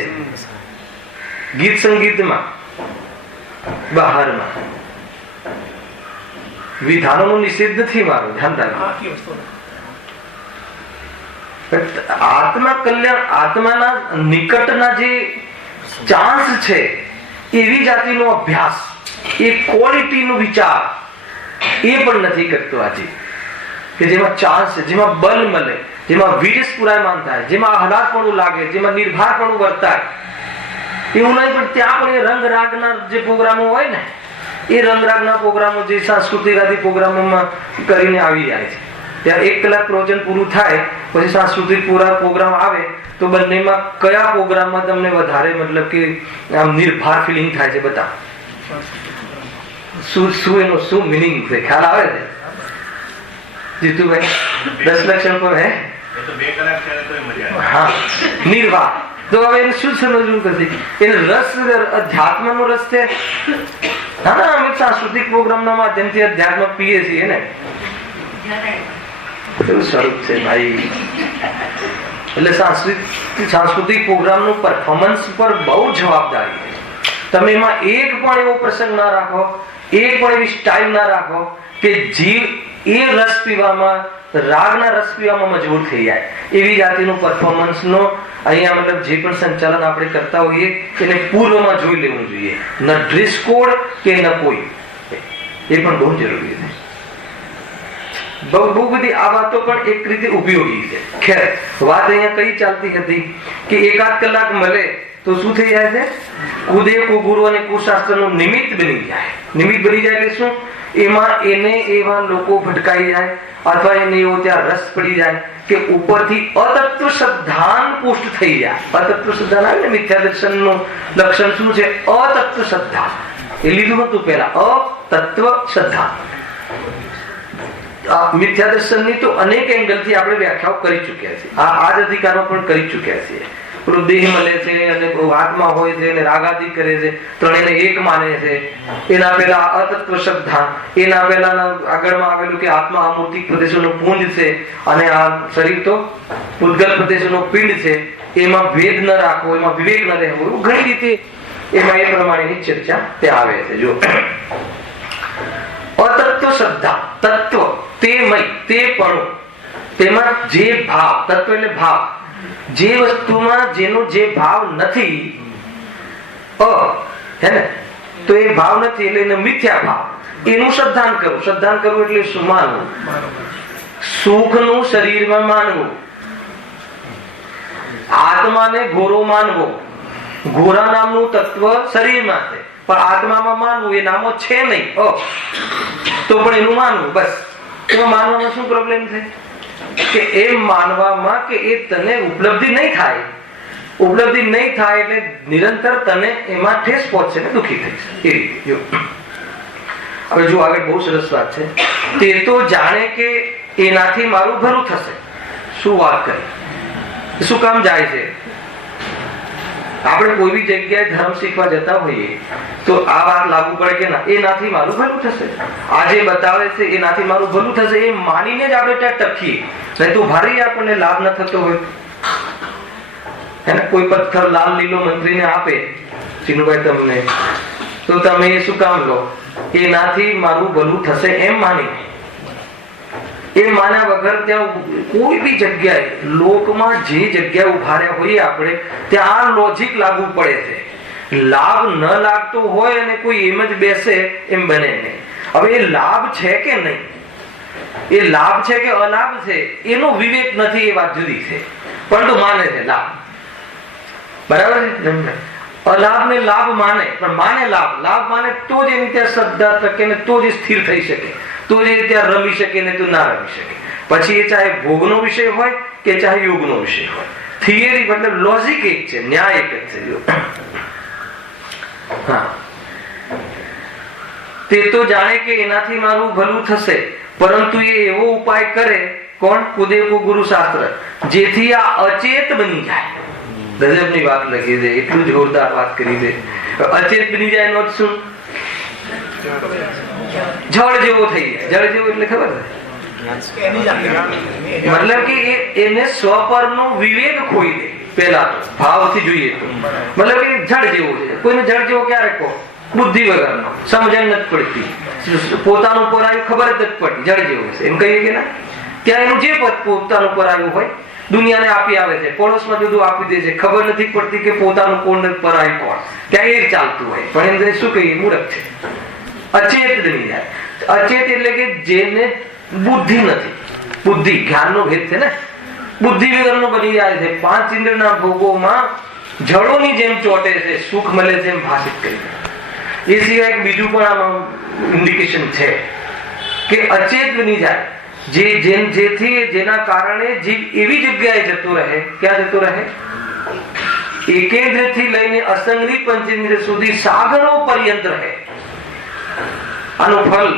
ગીત સંગીતમાં બહારમાં વિધાનોનો નિષેધ નથી મારો, ધ્યાન રાખજો. આત્મા કલ્યાણ, આત્માના નિકટના જે ચાન્સ છે એવી જાતિનો અભ્યાસ, એ ક્વોલિટીનો વિચાર એ પણ નથી કરતો આજે. કે જેમાં ચાન્સ છે, જેમાં બલ મળે, જેમાં વીર્ય પુરાયમાન થાય, જેમાં આહલાદપણું લાગે, જેમાં નિર્ભારપણું વર્તાય, એવું નહીં. પણ ત્યાં પણ એ રંગ રાગના જે પ્રોગ્રામો હોય ને, એ રંગ રાગના પ્રોગ્રામો જે સાંસ્કૃતિક આદિ પ્રોગ્રામોમાં કરીને આવી જાય છે. ત્યારે 1 કલાક પ્રવચન પૂરું થાય પછી સાંસ્કૃતિક પૂરા પ્રોગ્રામ આવે તો બંનેમાં કયા પ્રોગ્રામમાં તમને વધારે મતલબ કે આમ નિર્ભાર ફિલિંગ થાય છે? બતા શું એનો શું મિનિંગ છે? ખ્યાલ આવે છે જીતુભાઈ? 10 લક્ષણ પર હે હા નિર્ભાર. તો હવે એને શું સમજવું પડશે? એને રસ, અધ્યાત્મનો રસ છે. હા ના, અમે સાંસ્કૃતિક પ્રોગ્રામના માધ્યમથી અધ્યાત્મ પીએ છીએ ને, એવું સ્વરૂપ છે ભાઈ. એટલે સાંસ્કૃતિક પ્રોગ્રામનું પરફોર્મન્સ પર બહુ જવાબદારી છે. તમે એમાં એક પણ એવો પ્રસંગ ના રાખો, એક પણ એવી સ્ટાઇલ ના રાખો કે જીવ એ રસ પીવામાં, રાગના રસ પીવામાં મજબૂર થઈ જાય. એવી જાતિનું પરફોર્મન્સનો અહીંયા મતલબ જે પણ સંચાલન આપણે કરતા હોઈએ એને પૂર્વમાં જોઈ લેવું જોઈએ. ન ડ્રેસ કોડ કે ન કોઈ, એ પણ બહુ જરૂરી છે. બહુ બધી આ વાતો પણ એક રીતે ઉપયોગી છે. ખેર, વાત અહીંયા કઈ ચાલતી હતી કે 1-8 કલાક મળે તો શું થઈ જાય છે? કુદેવ કુગુરુ અને કુશાસ્ત્રનું નિમિત્ત બની જાય. નિમિત્ત બની જાય એટલે શું? એમાં એને એવા લોકો ભટકાઈ જાય અથવા એને એવો ત્યાં રસ પડી જાય કે ઉપરથી અતત્વ શ્રદ્ધાન પુષ્ટ થઈ જાય. અતત્વ શ્રદ્ધાન આવે ને, મિથ્યા દર્શનનું લક્ષણ શું છે? અતત્વ શ્રદ્ધા. એ લીધું હતું પેલા, અતત્વ શ્રદ્ધા. મિથ્યા દર્શનની તો અનેક એંગલથી આપણે વ્યાખ્યાઓ કરી ચૂક્યા છીએ. આ જ અધિકારમાં પણ કરી ચૂક્યા છીએ. પેલું દેહ મળે છે અને આત્મા હોય છે અને રાગાદિ કરે છે, ત્રણેયને એક માને છે. એના પહેલા અતત્વ શ્રદ્ધા, એના પહેલા આગળમાં આવેલું કે આત્મા અમૂર્તિક પ્રદેશોનો પુંજ છે અને આ શરીર તો ઉદ્ગલ પ્રદેશોનો પિંડ છે. એમાં ભેદ ન રાખવો, એમાં વિવેક ન રહેવો, ઘણી રીતે એમાં એ પ્રમાણેની ચર્ચા ત્યાં આવે છે. જો અતત્વ શ્રદ્ધા, તત્વ તેમય, તે પણ તેમાં જે ભાવ, તત્વ એટલે ભાવ, જે વસ્તુમાં જેનો જે ભાવ નથી, હે ને, તો એ ભાવ નથી એટલે એને મિથ્યા ભાવ, એનું શ્રદ્ધાન કરવું. શ્રદ્ધાન કરવું એટલે શું? માનવું. સુખનું શરીરમાં માનવું, આત્માને ઘોરો માનવો. ઘોરા નામનું તત્વ શરીરમાં છે પણ આત્મામાં માનવું એ નામો છે નહીં, તો પણ એનું માનવું. બસ એમાં માનવામાં શું પ્રોબ્લેમ છે કે એમ માનવામાં કે એ તને ઉપલબ્ધિ નહીં થાય. ઉપલબ્ધિ નહીં થાય એટલે નિરંતર તને એમાં ઠેસ પહોંચશે ને દુઃખી થઈશ. એ રીતે જો હવે જો આગળ બહુ સરસ વાત છે. તે તો જાણે કે એનાથી મારું ભલું થશે. શું વાત કરી? શું કામ જાય છે? આપણે કોઈ બી જગ્યાએ ધર્મ શીખવા જતા હોઈએ તો આ વાત લાગુ પડે કે ના, એનાથી મારું ભલું થશે. આ જે બતાવે છે એનાથી મારું ભલું થશે, એ માનીને જ આપણે ત્યાં ટકીએ. નહીં તો ભારી આપણને લાભ ન થતો હોય. એને કોઈ પથ્થર લાલ લીલો મંત્રીને આપે ચીનુભાઈ તમને, તો તમે એ શું કામ લો? એનાથી મારું ભલું થશે એમ માની. એ માન્યા વગર ત્યાં કોઈ બી જગ્યાએ લોકમાં જે જગ્યાએ ઉભા રહ્યા હોઈએ આપણે ત્યાં આ લોજિક લાગુ પડે છે. લાભ ન લાગતો હોય અને કોઈ એમ જ બેસે એમ બને નહીં. હવે એ લાભ છે કે નહીં, એ લાભ છે કે અલાભ છે એનો વિવેક નથી, એ વાત જુદી છે. પરંતુ માને છે લાભ. બરાબર છે? અલાભ ને લાભ માને, પણ માને લાભ માને તો જ એની ત્યાં શ્રદ્ધા ટકે ને તો જ સ્થિર થઈ શકે, તો જ એ ત્યાં રમી શકે ને તો ના રમી શકે. પછી એ ચાહે ભોગનો વિષય હોય કે ચાહે યોગનો વિષય હોય, થિયરી મતલબ લોજિક એક છે, ન્યાય એક જ છે. હા, તે તો જાણે કે એનાથી મારું ભલું થશે, પરંતુ એ એવો ઉપાય કરે, કોણ? કુદેવ ગુરુ શાસ્ત્ર, જેથી આ અચેત બની જાય. ગજબની વાત લખી છે, એટલું જોરદાર વાત કરી છે. અચેત બની જાય એનો શું? જળ જેવો થઈ જાય. જળ જેવો એટલે ખબર છે? મતલબ કે એને સ્વપરનો વિવેક ખોઈ દે. પેલા તો ભાવથી જોઈએ તો મતલબ કે જળ જેવો છે. કોઈને જળ જેવો ક્યારે કહો? બુદ્ધિ વગરનો, સમજણ નથી પડતી, પોતાનું પરાયું ખબર જ નથી પડતી, જળ જેવો છે એમ કહીએ કે ના? ત્યાં એનું જે પોતાનું પરાયું હોય દુનિયાને આપી આવે છે, પડોશમાં બધું આપી દે છે, ખબર નથી પડતી કે પોતાનું કોણ પરાયું કોણ, ત્યાં એ ચાલતું હોય. પણ એમ શું કહીએ? મૂર્ખ છે, અચેત બની જાય. અચેત એટલે કે જેને બુદ્ધિ નથી, બુદ્ધિ જ્ઞાનનો ભેદ છે ને, બુદ્ધિ વગરનો બની જાય છે. 5 ઇન્દ્રના ભોગોમાં જળોની જેમ ચોટે છે, સુખ મળે છે એમ ભાષિત કરી. એ સિવાય એક બીજું પણ આમાં ઇન્ડિકેશન છે કે અચેત બની જાય, જેથી જેના કારણે જીવ એવી જગ્યાએ જતો રહે. ક્યાં જતો રહે? એકેન્દ્રથી લઈને અસંગની પંચેન્દ્ર સુધી સાગરો પર્યંત રહે. આનું ફલ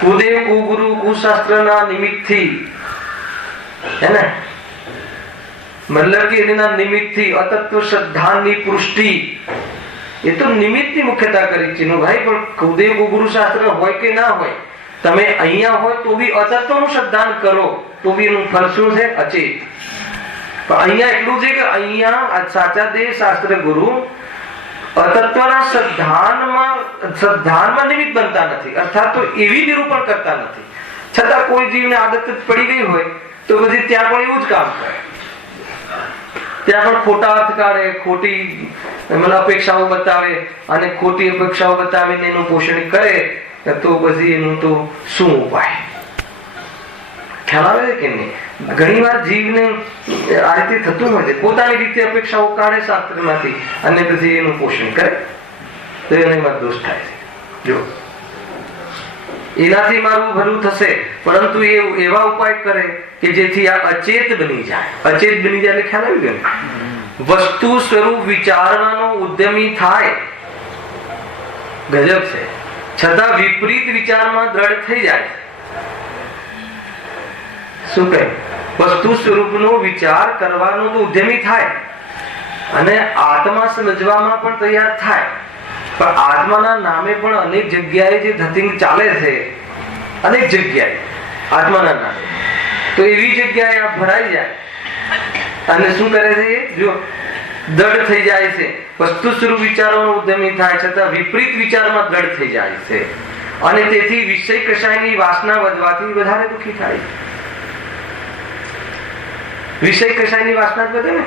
કુદેવ કુગુરુ કુશાસ્ત્રના નિમિત્તથી હે ને, મતલબ કે એના નિમિત્તથી અતત્વ શ્રદ્ધાની પુષ્ટિ, એ તો નિમિત્તની મુખ્યતા કરી છે ભાઈ. પણ કુદેવ ગુરુ શાસ્ત્ર હોય કે ના હોય, તમે અહીંયા હોય તો બી અતત્વનું શ્રદ્ધાન કરો તો બી એનું ફળ શું છે? અચેત. પણ અહીંયા એટલું છે કે અહીંયા સાચા દેવ શાસ્ત્ર ગુરુ અતત્વના શ્રદ્ધાનમાં નિમિત્ત બનતા નથી, અર્થાત તો એવી નિરૂપણ કરતા નથી. છતાં કોઈ જીવને આદત પડી ગઈ હોય તો પછી ત્યાં પણ એવું જ કામ કરે, ત્યાં પણ ખોટા અર્થ કાઢે, ખોટી અપેક્ષાઓ બતાવે, અને ખોટી અપેક્ષાઓ બતાવીને એનું પોષણ કરે, તો પછી એનું તો શું ઉપાય? ખ્યાલ આવે છે કે નહીં? ઘણી વાર જીવને આ રીતે થતું હોય છે, પોતાની રીતે અપેક્ષાઓ કાઢે શાસ્ત્રમાંથી અને પછી એનું પોષણ કરે, તો એનામાં દોષ થાય છે. જો એનાથી મારું ભલું થશે, પરંતુ એ એવા ઉપાય કરે કે જેથી આ અચેત બની જાય. અચેત બની જાય એટલે ખ્યાલ આવી ગયો? વસ્તુ સ્વરૂપ વિચારવાનો ઉદ્યમી થાય. ગજબ છે. છતાં વિપરીત વિચારમાં દ્રઢ થઈ જાય. શું કહે? વસ્તુ સ્વરૂપનો વિચાર કરવાનો તો ઉદ્યમી થાય અને આત્મા સમજવામાં પણ તૈયાર થાય. પણ આત્માના નામે પણ અનેક જગ્યાએ જે ધતિંગ ચાલે છે, અનેક જગ્યાએ આત્માના નામે, તો એવી જગ્યાએ આ ભરાઈ જાય અને શું કરે છે? જો દ્રઢ થઈ જાય છે, વસ્તુ સ્વરૂપ વિચારવાનો ઉદ્યમી થાય, છતાં વિપરીત વિચારમાં દ્રઢ થઈ જાય છે, અને તેથી વિષય કષાયની વાસના વધવાથી વધારે દુઃખી થાય. વિષય કષાયની વાસના જ વધે ને.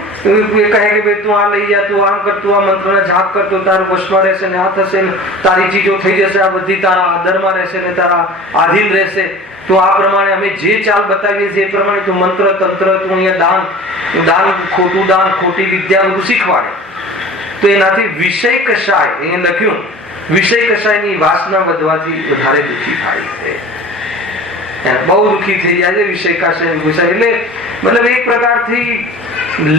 એ કહે કે ભાઈ તું આ લઈ જા, તું આમ કર, તું આ મંત્રને જાપ કર તો તારું વશમાં રહેશે ને આ થશે ને તારી ચીજો થઈ જશે, આ બધી તારા આદરમાં રહેશે ને તારા આધીન રહેશે. તો આ પ્રમાણે અમે જે ચાલ બતાવીએ છીએ એ પ્રમાણે તું મંત્ર તંત્ર, તું અહીંયા દાન ખોટું દાન, ખોટી વિદ્યા બધું શીખવાડે. તો એનાથી વિષય કષાય, અહીંયા લખ્યું વિષય કષાયની વાસના વધવાથી વધારે દુઃખી થાય છે. બહુ દુઃખી થઈ જાય છે વિષય કષાય વિષય એટલે મતલબ એક પ્રકારથી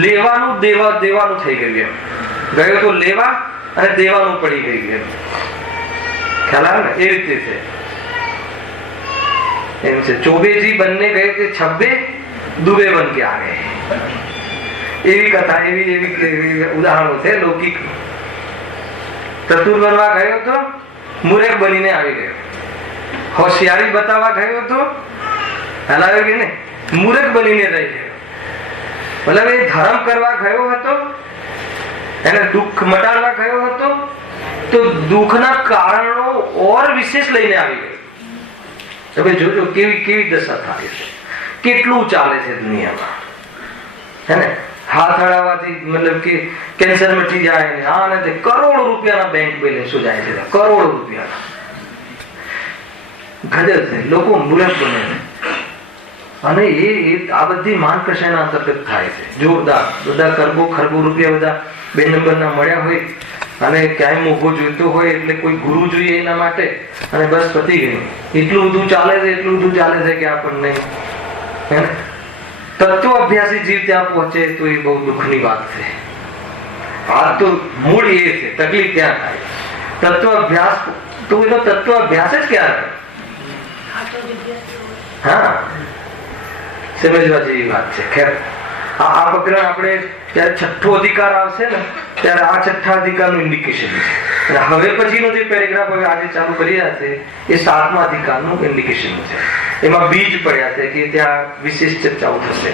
લેવાનું દેવાનું થઈ ગયું. એમ ગયો તો લેવા અને દેવાનું પડી ગયું. એમ ખ્યાલ આવે ને? એ રીતે છે. એમ છે ચોબેજી બંને ગए थे छब्बे दुबे बन के आ गए. એવી કથા, એવી ઉદાહરણો છે લૌકિક. ચતુર બનવા ગયો તો મૂર્ખ બનીને આવી ગયો. હોશિયારી બતાવવા ગયો તો હલાવ્યો કે ને મૂર્ખ બનીને રહી ગયો. મતલબ એ ધર્મ કરવા ગયો હતો, એને દુઃખ મટાડવા ગયો હતો, તો દુઃખના કારણો ઓર વિશેષ લઈને આવી ગયો. તમે જોજો કેવી દશા થાય છે, કેટલું ચાલે છે દુનિયામાં, હે ને? હાથ હડાવવાથી મતલબ કે કેન્સર મટી જાય ને આ ને કરોડો રૂપિયાના બેંક બેલેન્સો જાય છે, કરોડો રૂપિયાના. ગજબ છે. લોકો મૂર્ખ બને છે. અને એ આ બધી માન કશાયના અંતર્ગત થાય છે. જોરદાર બધા ખરબો રૂપિયા બધા 2 નંબરના મળ્યા હોય અને ક્યાંય મોભો જોઈતો હોય એટલે કોઈ ગુરુ જોઈએ એના માટે, અને બસ પતી ગયું. એટલું બધું ચાલે છે કે આપણને તત્વ અભ્યાસી જીવ ત્યાં પહોંચે તો એ બહુ દુઃખની વાત છે. આ તો મૂળ એ છે, તકલીફ ત્યાં થાય. તત્વ અભ્યાસ તો એનો તત્વ અભ્યાસ જ ક્યાં? હા, સમજવા જેવી વાત છે. ખેર આ પ્રકરણ આપણે ત્યારે 6થો અધિકાર આવશે ને ત્યારે આ 6થા અધિકારનું ઇન્ડિકેશન છે. અને હવે પછીનો જે પેરેગ્રાફ હવે આજે ચાલુ કરી રહ્યા છે એ 7મા અધિકારનું ઇન્ડિકેશન છે. એમાં બીજ પડ્યા છે કે ત્યાં વિશેષ ચર્ચાઓ થશે.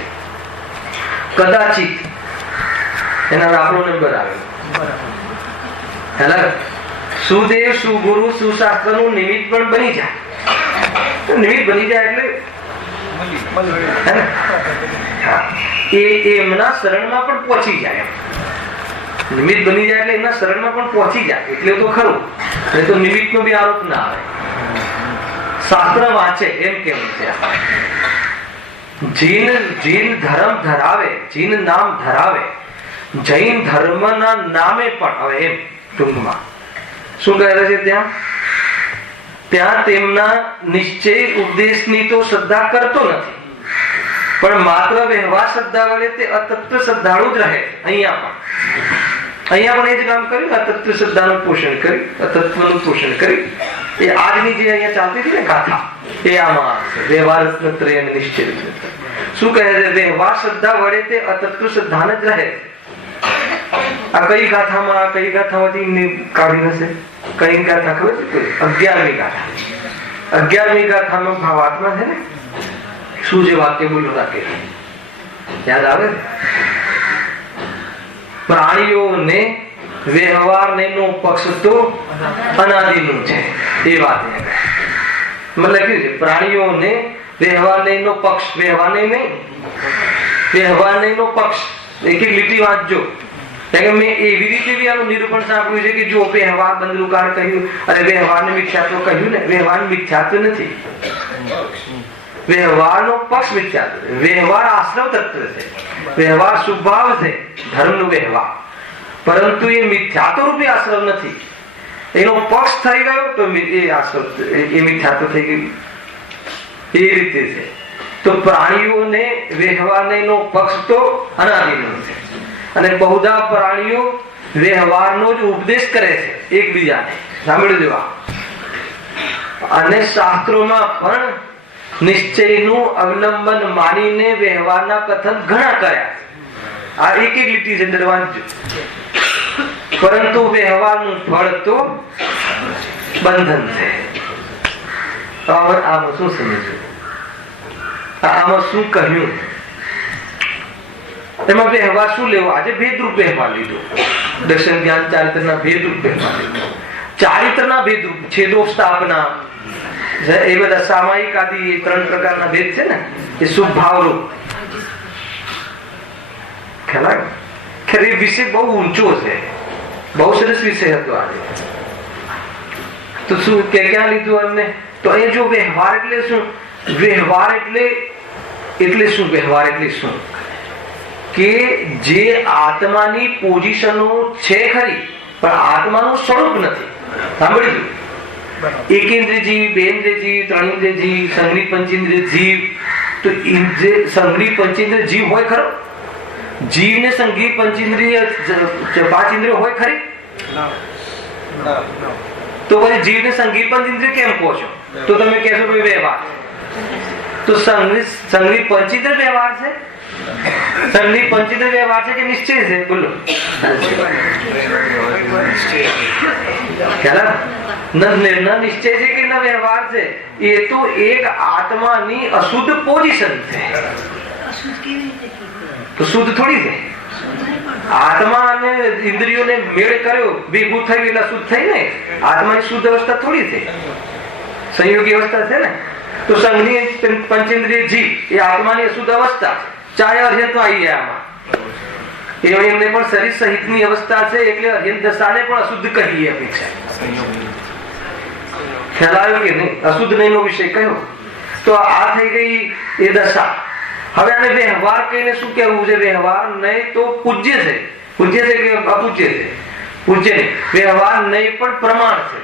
કદાચિત એના આપણો નંબર આવે. હેલા સુદેવ સુગુરુ સુશાસ્ત્રનું નિમિત્ત પણ બની જાય. નિમિત્ત બની જાય એટલે એમના શરણમાં પણ પહોંચી જાય. નિમિત્ત બની જાય એટલે એમના શરણમાં પણ પહોંચી જાય એટલે તો ખરું. નહીં તો નિમિત્તનો બી આરોપ ના આવે. શાસ્ત્ર વાંચે એમ કેવું છે. જીન ધર્મ ધરાવે, જીન નામ ધરાવે, જૈન ધર્મના નામે પણ હવે એમ ટૂંકમાં શું કહે છે ત્યાં તેમના નિશ્ચય ઉપદેશની તો શ્રદ્ધા કરતો નથી, પણ માત્ર વ્યવહાર શ્રદ્ધા વડે તે અતત્વ શ્રદ્ધાળુ જ રહે. અહીંયા પણ એ જ કામ કર્યું. અતત્વ શ્રદ્ધાનું પોષણ કરી, અતત્વનું પોષણ કરી. એ આજની જે અહીંયા ચાલતી હતી ને ગાથા એ આમાં વ્યવહાર રત્નત્રય અને નિશ્ચય શું કહે છે? વ્યવહાર શ્રદ્ધા વડે તે અતત્વ શ્રદ્ધાન જ રહે. આ કઈ ગાથામાંથી કાઢી હશે? કઈ ગાથા ખબર છે? 11મી ગાથા. 11મી ગાથાનો ભાવાત્મા છે ને શું જે વાક્ય બોલ્યું રાખે યાદ આવે? પ્રાણીઓને વ્યવહારનો પક્ષ તો અનાદિનું છે. એ વાત મતલબ લખ્યું છે પ્રાણીઓને વ્યવહારનો પક્ષ, વ્યવહારનો પક્ષ. એક લીટી વાંચજો. મેં એવી રીતે બી આનું નિરૂપણ સાંભળ્યું છે કે જો વ્યવહાર બંધરૂકાર કહ્યું અને વ્યવહારને મિથ્યાત્વ કહ્યું ને, વ્યવહાર મિથ્યાત્વ નથી. વ્યવહારનો પક્ષ મિથ્યાત્વ. વ્યવહાર આશ્રવ તત્વ છે, વ્યવહાર સ્વભાવ છે, ધર્મનો વ્યવહાર. પરંતુ એ મિથ્યાત્વ રૂપી આશ્રવ નથી. એનો પક્ષ થઈ ગયો તો એ આશ્રવ એ મિથ્યાત્વ થઈ ગયું. એ રીતે છે. તો પ્રાણીઓને વ્યવહારનો પક્ષ તો અનાદિનો છે અને બહુધા પ્રાણીઓ વ્યવહારનો જ ઉપદેશ કરે છે એકબીજાને. સાંભળી જવા. અને શાસ્ત્રોમાં પણ નિશ્ચયનું અવલંબન માનીને વ્યવહારના કથન ઘણા કર્યા. આ એક લીટી છે અંદર વાંચજો. પરંતુ વ્યવહારનું ફળ તો બંધન છે. આમાં શું સમજ્યું? આમાં શું કહ્યું? એમાં વ્યવહાર શું લેવો? આજે ભેદરૂપ વ્યવહાર લીધો. દર્શન જ્ઞાન ચારિત્રના ભેદરૂપ વ્યવહાર લીધો. ચારિત્રના ભેદરૂપ, છેદો સ્થાપના, એ બધા સામાયિક આદિ 3 પ્રકારના ભેદ છે ને, એ શુભ ભાવરૂપ. ખ્યાલ એ વિષય બહુ ઊંચો છે. બહુ સરસ વિષય હતો આજે. તો શું ક્યાં લીધું એમને? તો અહીંયા જો વ્યવહાર એટલે શું? વ્યવહાર એટલે શું? વ્યવહાર એટલે શું? કે જે આત્માની પોઝિશનો છે ખરી પણ આત્માનું સ્વરૂપ નથી. સાંભળી લો. એકેન્દ્રિય જીવ, બેન્દ્રિય જીવ, ત્રણેન્દ્રિય જીવ, સંઘ્રી પંચેન્દ્રિય જીવ. તો સંઘ્રી પંચેન્દ્રિય જીવ હોય ખરો? જીવ ને સંઘ્રી પંચેન્દ્રિય 5 ઇન્દ્રિયો હોય ખરી? તો પછી જીવ ને સંઘ્રી પંચેન્દ્રિય કેમ કહો છો? તો તમે કહેશો કે વ્યવહાર. તો સંઘ્રી પંચેન્દ્રિય વ્યવહાર છે? સંઘ્રી પંચેન્દ્રિય વ્યવહાર છે કે નિશ્ચય છે? બોલો. નિશ્ચય છે કે ન વ્યવહાર છે? એ તો એક આત્માની અશુદ્ધ પોઝિશન છે. તો શુદ્ધ થોડી છે. આત્મા અને ઇન્દ્રિયોને મેળ કર્યો, ભેગું થયું એટલે શુદ્ધ થઈ ને. આત્માની શુદ્ધ અવસ્થા થોડી છે, સંયોગી અવસ્થા છે ને. તો સંઘની પંચેન્દ્રિય જીવ એ આત્માની અશુદ્ધ અવસ્થા છે. ચાહે અર્હ્યત્વ આવી જાય આમાં. એમને પણ શરીર સહિતની અવસ્થા છે એટલે અર્હ્યત દશાને પણ અશુદ્ધ કહીએ અપેક્ષા. ખ્યાલ આવ્યો કે નહીં? અશુદ્ધ નહીં નો વિષય કયો? તો આ થઈ ગઈ એ દશા. હવે આને વ્યવહાર કહીને શું કહેવું છે? વ્યવહાર નહીં તો પૂજ્ય છે. પૂજ્ય છે કે અપૂજ્ય છે? પૂજ્ય નહીં. વ્યવહાર નહીં પણ પ્રમાણ છે,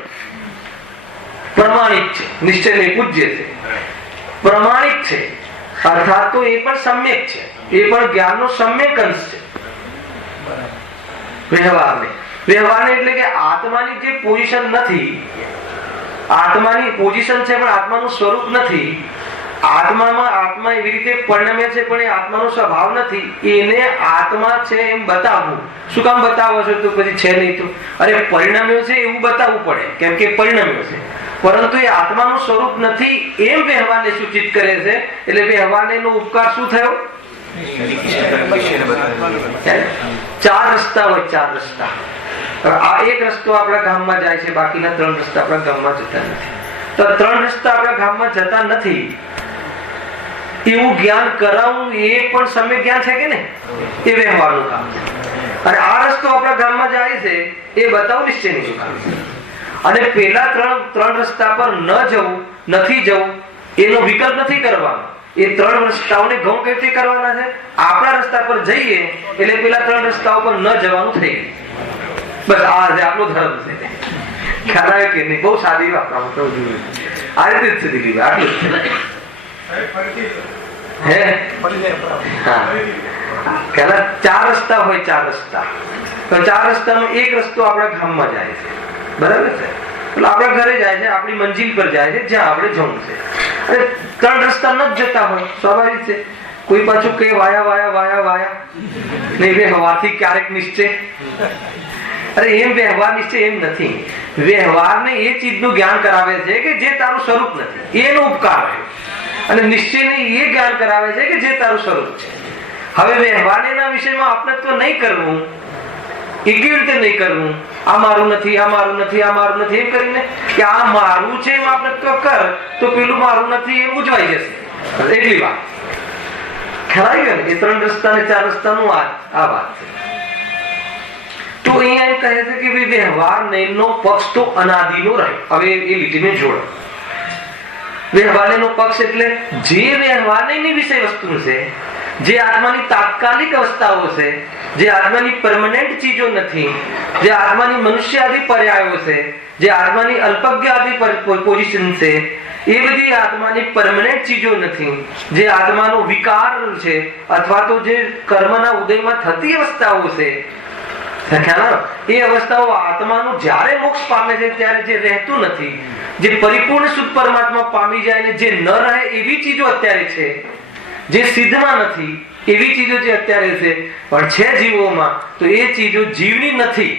પ્રમાણિક છે. નિશ્ચય નહીં, પૂજ્ય છે, પ્રમાણિક છે. અર્થાત તો એ પણ સમ્યક છે, એ પણ જ્ઞાનનો સમ્યક અંશ છે. વ્યવહાર નહીં. વ્યવહાર નહીં એટલે કે આત્માની જે પોઝિશન નથી, આત્માની પોઝિશન છે પણ આત્માનું સ્વરૂપ નથી. આત્મામાં આત્મા એવી રીતે પરિણમે છે પણ એ આત્માનો સ્વભાવ નથી. એને આત્મા છે એમ બતાવવું. શું કામ બતાવો છો? તો પછી છે નહીં તો અરે પરિણમ્યો છે એવું બતાવવું પડે, કેમ કે પરિણમ્યો છે, પરંતુ એ આત્માનું સ્વરૂપ નથી એમ વ્યવહારને સૂચિત કરે છે. એટલે વ્યવહારને એનો ઉપકાર શું થયો? ચાર રસ્તા હોય, ચાર રસ્તા. આ એક રસ્તો આપણા ગામમાં જાય છે, બાકીના 3 રસ્તા આપણા ગામમાં જતા નથી. તો 3 રસ્તા આપણા ગામમાં જતા નથી એવું જ્ઞાન કરાવવું એ પણ સમ્યક જ્ઞાન છે કે નહીં? એ વ્યવહારનું કામ છે. અને આ રસ્તો આપણા ગામમાં જાય છે એ બતાવું નિશ્ચયનું કામ છે. અને પેલા 3 રસ્તા પર ન જવું, નથી જવું એનો વિકલ્પ નથી કરવાનો. એ 3 રસ્તાઓને ઘઉં કેવી રીતે કરવાના છે? આપણા રસ્તા પર જઈએ એટલે પેલા 3 રસ્તાઓ પર ન જવાનું થઈ ગયું. બસ આ છે આપણો ધર્મ છે. ખ્યાલ આવે કે નહીં? બહુ સાદી વાત આ રીતે જ છે દિલીપ. આટલું જ છે. ચાર રસ્તા હોય, 4 રસ્તા. તો 4 રસ્તામાં એક રસ્તો આપણા ગામમાં જાય છે, બરાબર છે? એટલે આપણા ઘરે જાય છે, આપણી મંજિલ પર જાય છે જ્યાં આપણે જવું છે. અને 3 રસ્તા ન જ જતા હોય, સ્વાભાવિક છે. કોઈ પાછું કે વાયા વાયા વાયા વાયા નહીં, વ્યવહારથી ક્યારેક નિશ્ચય. અરે એમ વ્યવહાર નિશ્ચય એમ નથી. વ્યવહારને એ ચીજનું જ્ઞાન કરાવે છે કે જે તારું સ્વરૂપ નથી, એનો ઉપકાર હોય. અને નિશ્ચયને એ જ્ઞાન કરાવે છે કે જે તારું સ્વરૂપ છે. હવે વ્યવહારના વિષયમાં આપનત્વ નહીં કરવું, એ કેવી રીતે નહીં કરવું? આ મારું નથી, આ મારું નથી, આ મારું નથી એમ કરીને કે આ મારું છે એમ આપનત્વ કર તો પેલું મારું નથી એમ ઉજવાઈ જશે. એટલી વાત ખ્યાલ આવી ગયો ને? એ 3 રસ્તા ને 4 રસ્તાનું આ વાત છે. તો અહીંયા એમ કહે છે કે વ્યવહાર નયનનો પક્ષ તો અનાદિનો રહે. હવે એ લીટીને જોડો. વ્યવહાર નો પક્ષ એટલે જે વ્યવહાર નયની વિષય વસ્તુ છે, જે આત્માની તાત્કાલિક અવસ્થાઓ છે, જે આત્માની પરમાનન્ટ ચીજો નથી, જે આત્માની મનુષ્ય આદિ પર્યાયો છે, જે આત્માની અલ્પજ્ઞ આદિ પોઝિશન છે, એ બધી આત્માની પરમાનન્ટ ચીજો નથી. જે આત્માનો વિકાર છે અથવા તો જે કર્મના ઉદયમાં થતી અવસ્થાઓ છે, એ અવસ્થાઓ આત્માનું જ્યારે મોક્ષ પામે છે ત્યારે જે રહેતું નથી, જે પરિપૂર્ણ શુદ્ધ પરમાત્મા પામી જાય ને જે ન રહે એવી ચીજો અત્યારે છે, જે સિદ્ધમાં નથી એવી ચીજો જે અત્યારે છે પણ છે જીવોમાં, તો એ ચીજો જીવની નથી.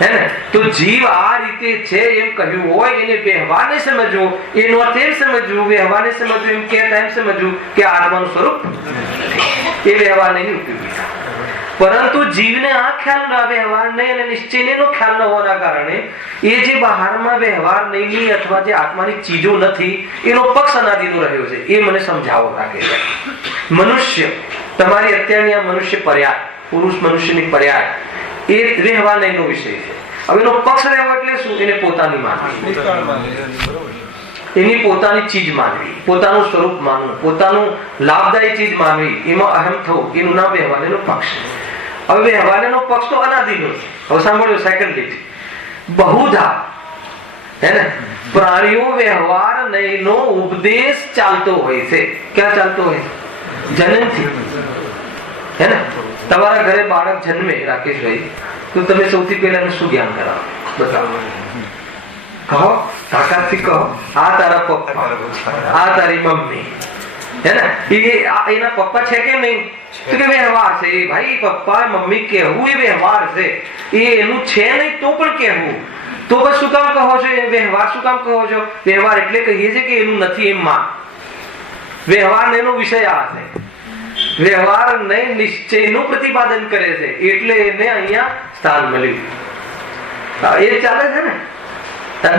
હે ને? તો જીવ આ રીતે છે એમ કહ્યું હોય એને વ્યવહારને સમજવું, એનો અર્થ એમ સમજવું, વ્યવહારને સમજવું એમ કહેતા એમ સમજવું કે આત્માનું સ્વરૂપ એ વ્યવહાર નહીં ઉપયોગી. પરંતુ જીવને આ ખ્યાલ વ્યવહાર નહીં અને નિશ્ચયનો ખ્યાલ ન હોવાના કારણે એ જે બહારમાં વ્યવહાર નહીં અથવા જે આત્માની ચીજો નથી એનો પક્ષ અનાદિનો રહ્યો છે. એ મને સમજાવો લાગે છે. મનુષ્ય, તમારી અત્યારની આ મનુષ્ય પર્યાય, પુરુષ મનુષ્યની પર્યાય, એ વ્યવહાર નહીંનો વિષય છે. હવે એનો પક્ષ રહેવો એટલે શું? એને પોતાની માનવી, એની પોતાની ચીજ માનવી, પોતાનું સ્વરૂપ માનવું, પોતાનું લાભદાયી ચીજ માનવી, એમાં અહમ થવું, એનું નામ વ્યવહારનો પક્ષ. હવે વ્યવહારનો પક્ષ તો અનાદિનો છે. હવે સાંભળ્યો સેકન્ડ લીટી. બહુધા હે ને પ્રાણીઓ વ્યવહાર નયનો ઉપદેશ ચાલતો હોય છે. ક્યાં ચાલતો હોય? જન્મથી. હે ને? તમારા ઘરે બાળક જન્મે, રાકેશભાઈ, તો તમે સૌથી પહેલા એનું શું જ્ઞાન કરાવો? બતાવો. કહો, તાકાતથી કહો. આ તારા પપ્પા, આ તારી મમ્મી, હે ને? એના પપ્પા છે કે નહીં? તો કે વ્યવહાર છે. એ ભાઈ પપ્પા મમ્મી કહેવું એ વ્યવહાર છે. એ એનું છે નહીં તો પણ કહેવું. તો બસ શું કામ કહો છો? એ વ્યવહાર શું કામ કહો છો? વ્યવહાર એટલે કહીએ છીએ કે એનું નથી એમ માં. વ્યવહાર એનો વિષય આ છે. વ્યવહાર નહીં નિશ્ચયનું પ્રતિપાદન કરે છે એટલે એને અહીંયા સ્થાન મળ્યું. એ ચાલે છે ને.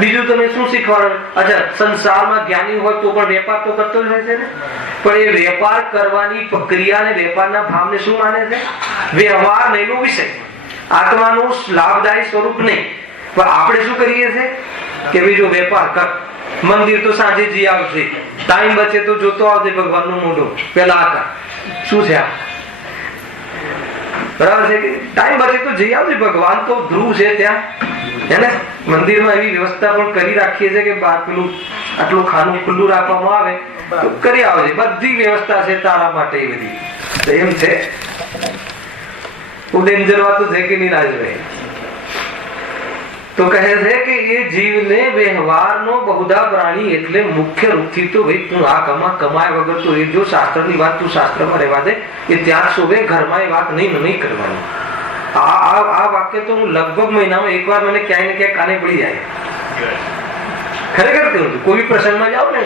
બીજું તમે શું શીખવાડો? અચ્છા, સંસારમાં જ્ઞાની હોય તો પણ વેપાર તો કરતો જ હોય છે ને. પણ એ વેપાર કરવાની પ્રક્રિયા અને વેપારના ભાવને શું માને છે? વ્યવહાર નહીંનો વિષય, આત્માનું લાભદાયી સ્વરૂપ નહીં. પણ આપણે શું કરીએ છીએ કે બીજો વેપાર કર, મંદિર તો સાંજે જઈ આવશે, ટાઈમ બચે તો જોતો આવજે ભગવાનનું મોઢું, પેલા આ શું છે આ, બરાબર છે કે ટાઈમ બચે તો જઈ આવજે, ભગવાન તો ધ્રુવ છે ત્યાં, એને મંદિરમાં એવી વ્યવસ્થા પણ કરી રાખીએ છે કે બહાર પેલું આટલું ખાનું ખુલ્લું રાખવામાં આવે તો કરી આવજે, બધી વ્યવસ્થા છે તારા માટે એ બધી. તો એમ છે ડેન્જર વાતો છે કે નહીં રાજભાઈ? તો કહે છે કે એ જીવને વ્યવહારનો બહુધા પ્રાણી એટલે મુખ્ય રૂપથી તો ભાઈ તું આ કમાય વગર તો એ જો શાસ્ત્રની વાત તું શાસ્ત્રમાં રહેવા દે, એ ત્યાં શોભે, ઘરમાં એ વાત નહીં કરવાની. આ વાક્ય તો હું લગભગ મહિનામાં એકવાર મને ક્યાંય ને ક્યાંય કાને પડી જાય. ખરેખર તેવું કોઈ પ્રસંગમાં જાઓ ને,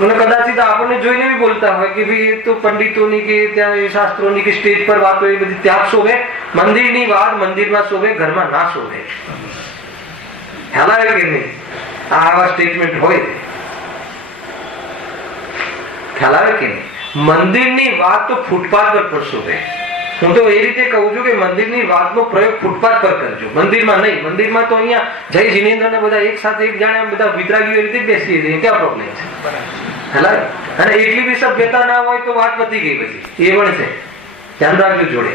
મને કદાચિત આપણને જોઈને બી બોલતા હોય કે ભાઈ એ તો પંડિતોની કે ત્યાં શાસ્ત્રોની કે સ્ટેજ પર વાતો એ બધી ત્યાં શોભે, મંદિરની વાત મંદિરમાં શોભે, ઘરમાં ના શોભે. ખ્યાલ આવે કે નહીં? આવા સ્ટેટમેન્ટ હોય, ખ્યાલ આવે કે નહીં? મંદિરની વાત તો ફૂટપાથ પર પણ શોભે. હું તો એ રીતે કહું છું કે મંદિરની વાતનો પ્રયોગ ફૂટપાથ પર કરજો, મંદિરમાં નહીં. મંદિરમાં તો અહીંયા જય જિનેન્દ્ર ને બધા એક સાથે એક જાણે બધા વિતરાગીઓ રીતે બેસીએ છીએ, ક્યાં પ્રોબ્લેમ છે? હેલા, અને એટલી બી સભ્યતા ના હોય તો વાત પતી ગઈ પછી, એ પણ છે, ધ્યાન રાખજો જોડે.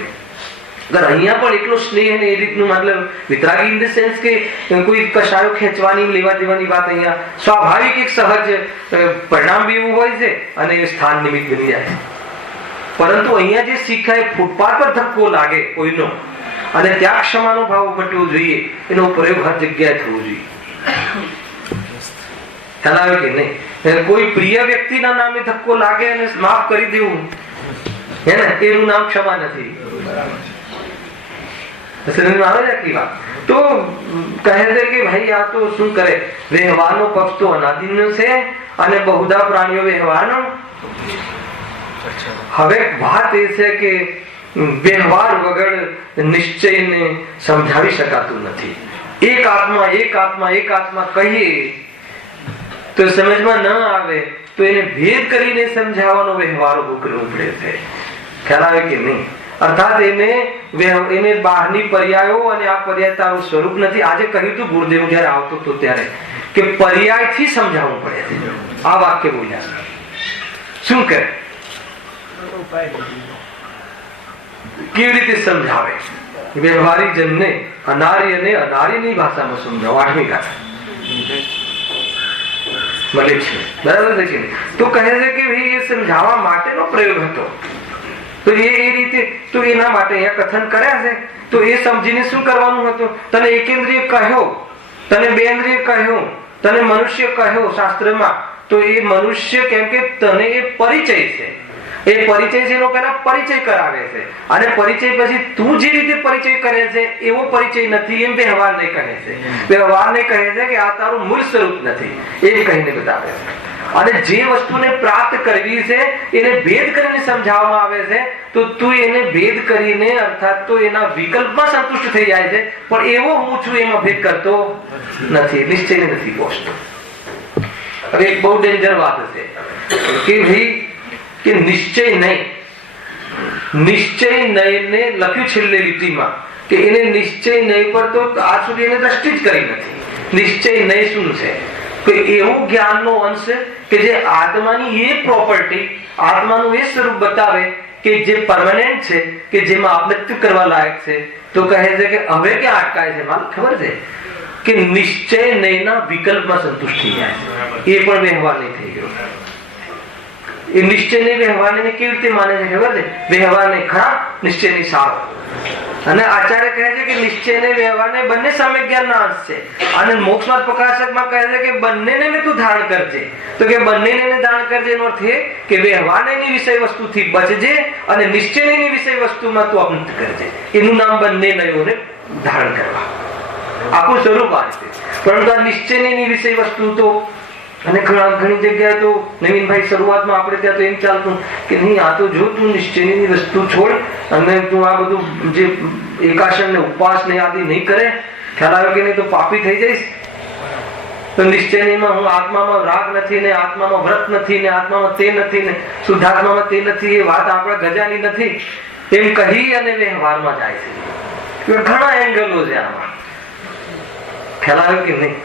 અહીંયા પણ એટલો સ્નેહ અને એ રીતનું, મતલબ વિતરાગી ઇન ધ સેન્સ કે કોઈ કશાયો ખેંચવાની લેવા દેવાની વાત અહીંયા સ્વાભાવિક એક સહજ પરિણામ બી એવું હોય છે અને એ સ્થાન નિમિત્ત બની જાય છે. પરંતુ અહીંયા જે શીખાય ફૂટપાથ પર ધક્કો લાગે કોઈનો અને ત્યાં ક્ષમાનો ભાવ મટવો જોઈએ, એનો પ્રયોગ હર જગ્યાએ થવો જોઈએ. ખ્યાલ આવે કે નહીં? કોઈ પ્રિય વ્યક્તિના નામે ધક્કો લાગે અને માફ કરી દેવું, હે ને, એનું નામ ક્ષમા નથી. તો કહે છે કે ભાઈ આ તો શું કરે, વ્યવહારનો પક્ષ તો અનાદિનો છે અને બહુધા પ્રાણીઓ વ્યવહારનો. હવે વાત એ છે કે વ્યવહાર વગર નિશ્ચયને સમજાવી શકાતું નથી. એક આત્મા કહીએ તો સમજમાં ન આવે તો એને ભેદ કરીને સમજાવવાનો વ્યવહાર ઉભો કરવો પડે છે. ખ્યાલ આવે કે નહીં? અર્થાત એને બહારની પર્યાયો અને આ પર્યાય તારું સ્વરૂપ નથી. આજે કહ્યું હતું ગુરુદેવ જયારે આવતો હતો ત્યારે કે પર્યાયથી સમજાવવું પડે છે. આ વાક્ય બોલ્યા. શું કરે, કેવી રીતે સમજાવે? વ્યવહારી જનને અનાર્યને અનાર્યની ભાષામાં સમજાવો. 8મી ગાથા મળે છે, બરાબર છે કે નહીં? તો કહે છે કે ભાઈ એ સમજાવવા માટેનો પ્રયોગ હતો. તો એ રીતે તો એના માટે અહીંયા કથન કર્યા છે. તો એ સમજીને શું કરવાનું હતું? તને એકેન્દ્રિય કહ્યો, તને બેન્દ્રિય કહ્યો, તને મનુષ્ય કહ્યો શાસ્ત્રમાં. તો એ મનુષ્ય કેમ કે તને એ પરિચય છે, એ પરિચય છે એનો પહેલા પરિચય કરાવે છે. અને પરિચય પછી તું જે રીતે પરિચય કરે છે એવો પરિચય નથી એમ વ્યવહારને કહે છે. વ્યવહારને કહે છે કે આ તારું મૂળ સ્વરૂપ નથી એમ કહીને બતાવે છે. અને જે વસ્તુને પ્રાપ્ત કરવી છે એને ભેદ કરીને સમજાવવામાં આવે છે. તો તું એને ભેદ કરીને અર્થાત તો એના વિકલ્પમાં સંતુષ્ટ થઈ જાય છે, પણ એવો હું છું એમાં ભેદ કરતો નથી, નિશ્ચયને નથી પહોંચતો. હવે એક બહુ ડેન્જર વાત છે કે ભાઈ કે નિશ્ચય નહીં ને લખ્યું છેલ્લે લીટીમાં કે એને નિશ્ચય નહીં પર તો આજ સુધી એને દ્રષ્ટિ જ કરી નથી. નિશ્ચય નહીં શું છે? કે એવું જ્ઞાનનો અંશ કે જે આત્માની એ પ્રોપર્ટી, આત્માનું એ સ્વરૂપ બતાવે કે જે પરમાનન્ટ છે, કે જેમાં અપનત્વ કરવા લાયક છે. તો કહે છે કે હવે ક્યાં અટકાય છે? મને ખબર છે કે નિશ્ચય નહીંના વિકલ્પમાં સંતુષ્ટ થઈ જાય છે. એ પણ વ્યવહાર નહીં થઈ ગયો. એ નિશ્ચયને વ્યવહારને કેવી રીતે માને છે ખબર છે? વ્યવહારને ખરાબ, નિશ્ચયની સારો. અને આચાર્ય કહે છે કે નિશ્ચય ને વ્યવહારને બંને સમ્યક જ્ઞાનના અંશ છે. અને મોક્ષમાર્ગ પ્રકાશકમાં કહે છે કે બંનેને તું ધારણ કરજે. તો કે બંનેને ધારણ કરજે એનો અર્થ એ કે વ્યવહારની વિષય વસ્તુથી બચજે અને નિશ્ચયની વિષય વસ્તુમાં તું અપનત કરજે. એનું નામ બંને નયોને ધારણ કરવા. આખું સ્વરૂપ આ છે. પરંતુ આ નિશ્ચયની વિષય વસ્તુ તો અને ઘણી જગ્યાએ તો નવીનભાઈ શરૂઆતમાં આપણે ત્યાં તો એમ ચાલતું કે નહીં, આ તો જો તું નિશ્ચયની વસ્તુ છોડ અને તું આ બધું જે એકાશન ને ઉપવાસ ને આદિ નહીં કરે, ખ્યાલ આવે કે નહીં, તો પાપી થઈ જઈશ. તો નિશ્ચયમાં હું આત્મામાં રાગ નથી ને આત્મામાં વ્રત નથી ને આત્મામાં તે નથી ને શુદ્ધાત્મામાં તે નથી, એ વાત આપણા ગજાની નથી એમ કહી અને વ્યવહારમાં જાય છે. ઘણા એંગલો છે આમાં, ખ્યાલ આવે કે નહીં?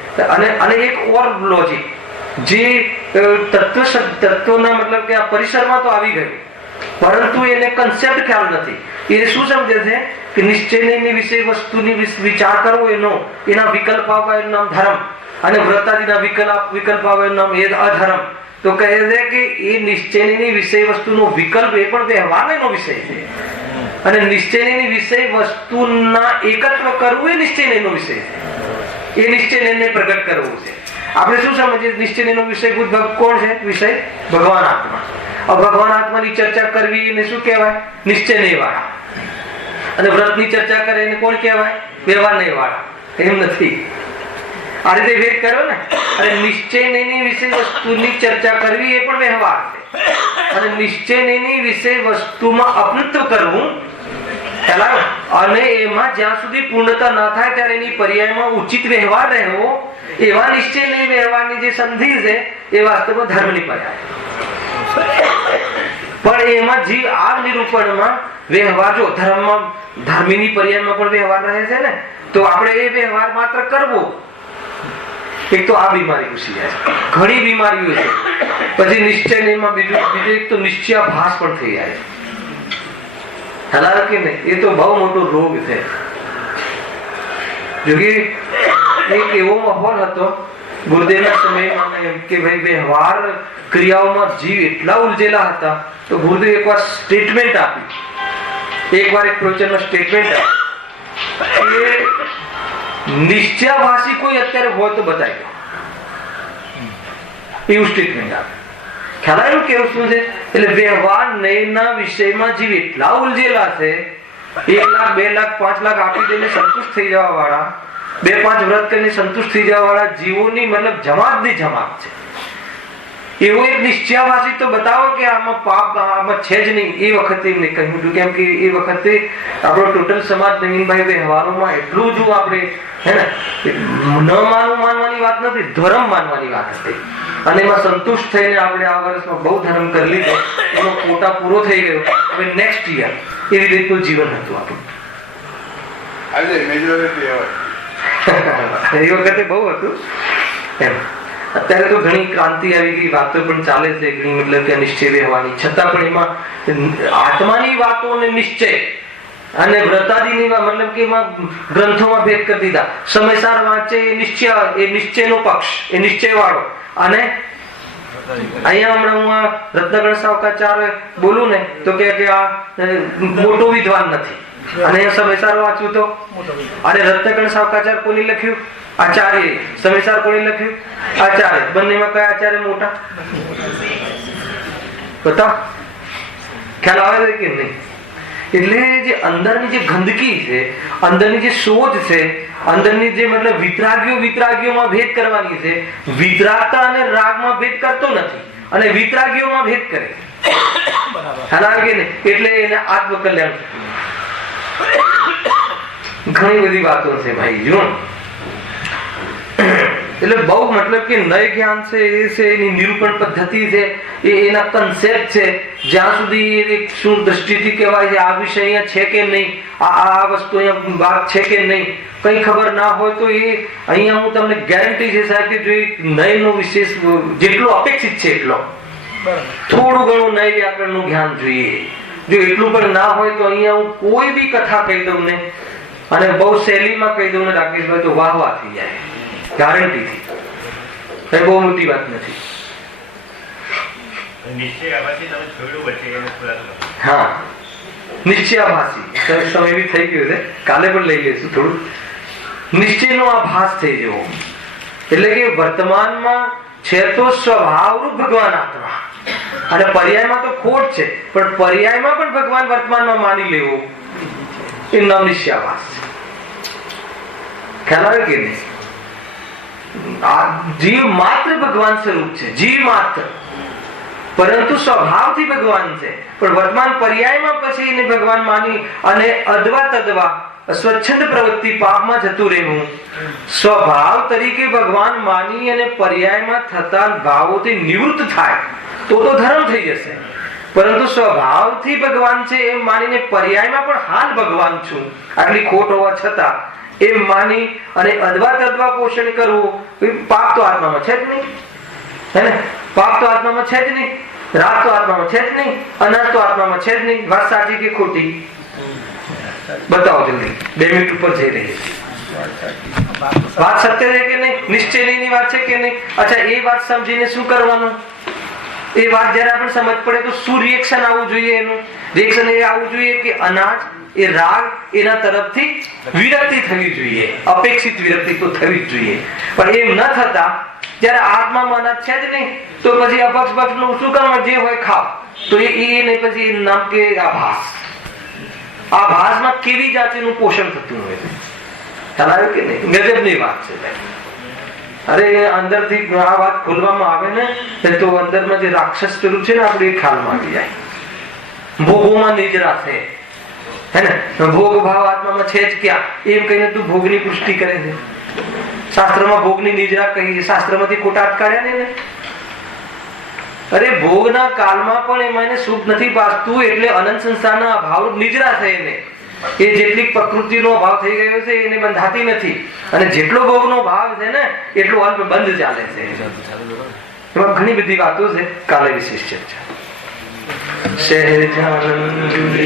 અને એક ઓર લોજિક જે તત્વના મતલબ કે આ પરિસરમાં તો આવી ગયું, પરંતુ એને કન્સેપ્ટ ખ્યાલ નથી. એ શું સમજે છે કે નિશ્ચયની વિષય વસ્તુની વિચાર કરવો એના વિકલ્પ આવવા એનું નામ ધર્મ, અને વ્રતાદિના વિકલ્પ આવે એનું નામ એ અધર્મ. તો કહે છે કે એ નિશ્ચયની વિષય વસ્તુનો વિકલ્પ એ પણ વ્યવહારનો વિષય છે, અને નિશ્ચયની વિષય વસ્તુના એકત્વ કરવું એ નિશ્ચયનો વિષય છે. એ નિશ્ચયને પ્રગટ કરવું છે. આપણે શું સમજીએ નિશ્ચયનો વિષયભૂત કોણ છે? વિષય ભગવાન આત્મા. ભગવાન આત્માની ચર્ચા કરવી એને શું કહેવાય? નિશ્ચયને વાળા. અને વ્રતની ચર્ચા કરે એને કોણ કહેવાય? વ્યવહારને વાળા. એમ નથી. આ રીતે ભેદ કર્યો ને. અને નિશ્ચયની વિષય વસ્તુની ચર્ચા કરવી એ પણ વ્યવહાર છે, અને નિશ્ચયની વિષય વસ્તુમાં અપનત્વ કરવું અને એમાં જ્યાં સુધી પૂર્ણતા ન થાય ત્યારે એની પર્યાયમાં ઉચિત વ્યવહાર રહેવો, એવા નિશ્ચયની વ્યવહારની જે સંધિ છે એ વાસ્તવમાં ધર્મની પર્યાય. પણ એમાં જે આ નિરૂપણમાં વ્યવહાર, જો ધર્મમાં ધર્મીની પર્યાયમાં પણ વ્યવહાર રહે છે ને, તો આપણે એ વ્યવહાર માત્ર કરવો. એક તો આ બીમારી ઘૂસી જાય છે, ઘણી બીમારીઓ છે. પછી નિશ્ચયમાં બીજું એક તો નિશ્ચયાભાસ પણ થઈ જાય છે. ખ્યાલ કે નહીં? એ તો બહુ મોટો રોગ છે. જો કે એક એવો માહોલ હતો ગુરુદેવના સમયમાં કે ભાઈ વ્યવહાર ક્રિયાઓમાં જીવ એટલા ઉલझેલા હતા, તો ગુરુદેવ એકવાર સ્ટેટમેન્ટ આપી, એકવાર એક પ્રવચનમાં સ્ટેટમેન્ટ આપી કે નિશ્ચયાભાસી કોઈ અત્યારે હોય તો બતાવી દો. એવું સ્ટેટમેન્ટ આપે. ખ્યાલ આવ્યું કેવું શું છે? એટલે વ્યવહાર નયના વિષયમાં જીવ એટલા ઉલझેલા છે, 1 લાખ 2 લાખ 5 લાખ આપી દઈને સંતુષ્ટ થઈ જવા વાળા, 2-5 વ્રત કરીને સંતુષ્ટ થઈ જવા વાળા જીવોની મતલબ જમાતની જમાત છે. એવો એક નિશ્ચયાભાસી તો બતાવો કે આમાં પાપ આમાં છે જ નહીં. એ વખતે એમને કહ્યું હતું, કેમ કે એ વખતે આપણો ટોટલ સમાજ નવીનભાઈ વ્યવહારોમાં એટલું જ આપણે હે ને ન માનવાની વાત નથી, ધર્મ માનવાની વાત હતી. અને એમાં સંતુષ્ટ થઈને આપણે આ વર્ષમાં બહુ ધર્મ કરી લીધો, એનો કોટા પૂરો થઈ ગયો. હવે નેક્સ્ટ યર એવી રીતનું જીવન હતું આપણું. એ વખતે બહુ હતું એમ. અત્યારે તો ઘણી ક્રાંતિ આવી ગઈ, વાતો પણ ચાલે છે ઘણી, મતલબ કે નિશ્ચય રહેવાની, છતાં પણ એમાં આત્માની વાતો અને નિશ્ચય અને વ્રતાદિની મતલબ કે એમાં ગ્રંથોમાં ભેદ કરી દીધા. સમયસાર વાંચે એ નિશ્ચયનો પક્ષ, એ નિશ્ચય વાળો. અને અહીંયા હમણાં હું આ રત્નગણ સાવકાચાર્ય બોલું ને તો કે આ મોટો વિદ્વાન નથી, અને સમયસાર વાંચું તો. અને રત્નગણ સાવકાચાર કોને લખ્યું? આચાર્ય. સમયસાર કોને લખ્યું? આચાર્ય. બંનેમાં કયા આચાર્ય મોટા? બતાવ. ખ્યાલ આવે છે કે નહીં? એટલે જે અંદરની જે ગંદકી છે, અંદરની જે શોધ છે, અંદરની જે મતલબ વિતરાગીઓમાં ભેદ કરવાની છે, વિતરાગતા અને રાગમાં ભેદ કરતો નથી, અને વિતરાગીઓમાં ભેદ કરે. ખ્યાલ આવે કે નહીં? એટલે એને આત્મકલ્યાણ. ઘણી બધી વાતો છે ભાઈ જો. એટલે બહુ મતલબ કે નય જ્ઞાન છે એ છે, એની નિરૂપણ પદ્ધતિ છે, એ એના કન્સેપ્ટ છે. જ્યાં સુધી શું દ્રષ્ટિથી કહેવાય છે આ વિષય અહીંયા છે કે નહીં, આ વસ્તુ અહીંયા વાત છે કે નહીં, કઈ ખબર ના હોય તો એ અહીંયા હું તમને ગેરંટી છે સાહેબ કે જો નયનો વિશેષ જેટલો અપેક્ષિત છે એટલો થોડું ઘણું નય વ્યાકરણનું જ્ઞાન જોઈએ. જો એટલું પણ ના હોય તો અહીંયા હું કોઈ બી કથા કહી દઉં ને, અને બહુ શૈલીમાં કહી દઉં ને રાકેશભાઈ, તો વાહ વાહ થઈ જાય ગેરંટીથી. કઈ બહુ મોટી વાત નથી. હા, નિશ્ચયાભાસી સમય બી થઈ ગયો છે, કાલે પણ લઈ લઈશું થોડું. નિશ્ચયનો આભાસ થઈ જવો એટલે કે વર્તમાનમાં છે તો સ્વભાવરૂપ ભગવાન આત્મા, અને પર્યાયમાં તો ખોટ છે, પણ પર્યાયમાં પણ ભગવાન વર્તમાનમાં માની લેવો એ નામ નિશ્ચયાભાસ છે. ખ્યાલ આવે કે નહીં? જીવ માત્ર ભગવાન સ્વરૂપ છે, જીવ માત્ર, પરંતુ સ્વભાવથી ભગવાન છે. પણ વર્તમાન પર્યાયમાં પછી એને ભગવાન માની અને અદવા તદવા સ્વચ્છંદ પ્રવૃત્તિ પાપમાં જતું રહેવું, સ્વભાવ તરીકે ભગવાન માની અને પર્યાયમાં થતા ભાવોથી નિવૃત્ત થાય તો ધર્મ થઈ જશે. પરંતુ સ્વભાવથી ભગવાન છે એમ માનીને પર્યાયમાં પણ હાલ ભગવાન છું આટલી ખોટ હોવા છતાં એમ માની અને અદવા તદવા પોષણ કરવું, પાપ તો આત્મામાં છે જ નહીં, હે ને? પાપ તો આત્મામાં છે જ નહીં, રાગ તો આત્મામાં છે જ નહીં, અનાજ તો આત્મામાં છે જ નહીં. વાત સાચી કે ખોટી? બતાવો જલ્દી, 2 મિનિટ ઉપર જઈ રહી છે. વાત સત્ય છે કે નહીં? નિશ્ચયની વાત છે કે નહીં? અચ્છા, એ વાત સમજીને શું કરવાનું? એ વાત જયારે આપણે સમજ પડે તો શું રિએક્શન આવવું જોઈએ? એનું રિએક્શન એ આવવું જોઈએ કે અનાજ, એ રાગ, એના તરફથી વિરક્તિ થવી જોઈએ, અપેક્ષિત વિરક્તિ તો થવી જ જોઈએ. પણ એમ ન થતા જયારે આત્મામાં અનાજ છે જ નહીં તો પછી અપક્ષ પક્ષ નું શું કરવાનું? જે હોય ખાવ. તો એ નહીં, પછી એનું નામ કે આભાસ. આભાસમાં કેવી જાતિનું પોષણ થતું હોય છે? ખ્યાલ આવ્યો કે નહીં? ગજબની વાત છે. અરે અંદરથી આ વાત ખોલવામાં આવે ને તો અંદરમાં જે રાક્ષસ પેલું છે ને આપણે એ ખ્યાલમાં આવી જાય. ભોગોમાં નિજરા છે, હે ને? ભોગ ભાવ આત્મામાં છે જ ક્યાં? એમ કહીને તું ભોગની પુષ્ટિ કરે છે. શાસ્ત્રમાં ભોગની નિજરા કહી છે, શાસ્ત્રમાંથી ખોટા અટકાર્યા નહીં ને. અરે ભોગના કાળમાં પણ એમાં એને સુખ નથી પાસતું, એટલે અનંત સંસારના અભાવ નિજરા છે એને. એ જેટલી પ્રકૃતિનો ભાવ થઈ ગયો છે એને બંધાતી નથી, અને જેટલો ભોગનો ભાવ છે ને એટલો અલ્પ બંધ ચાલે છે. એમાં ઘણી બધી વાતો છે, કાલે વિશેષ ચર્ચા. સહેજાનંદ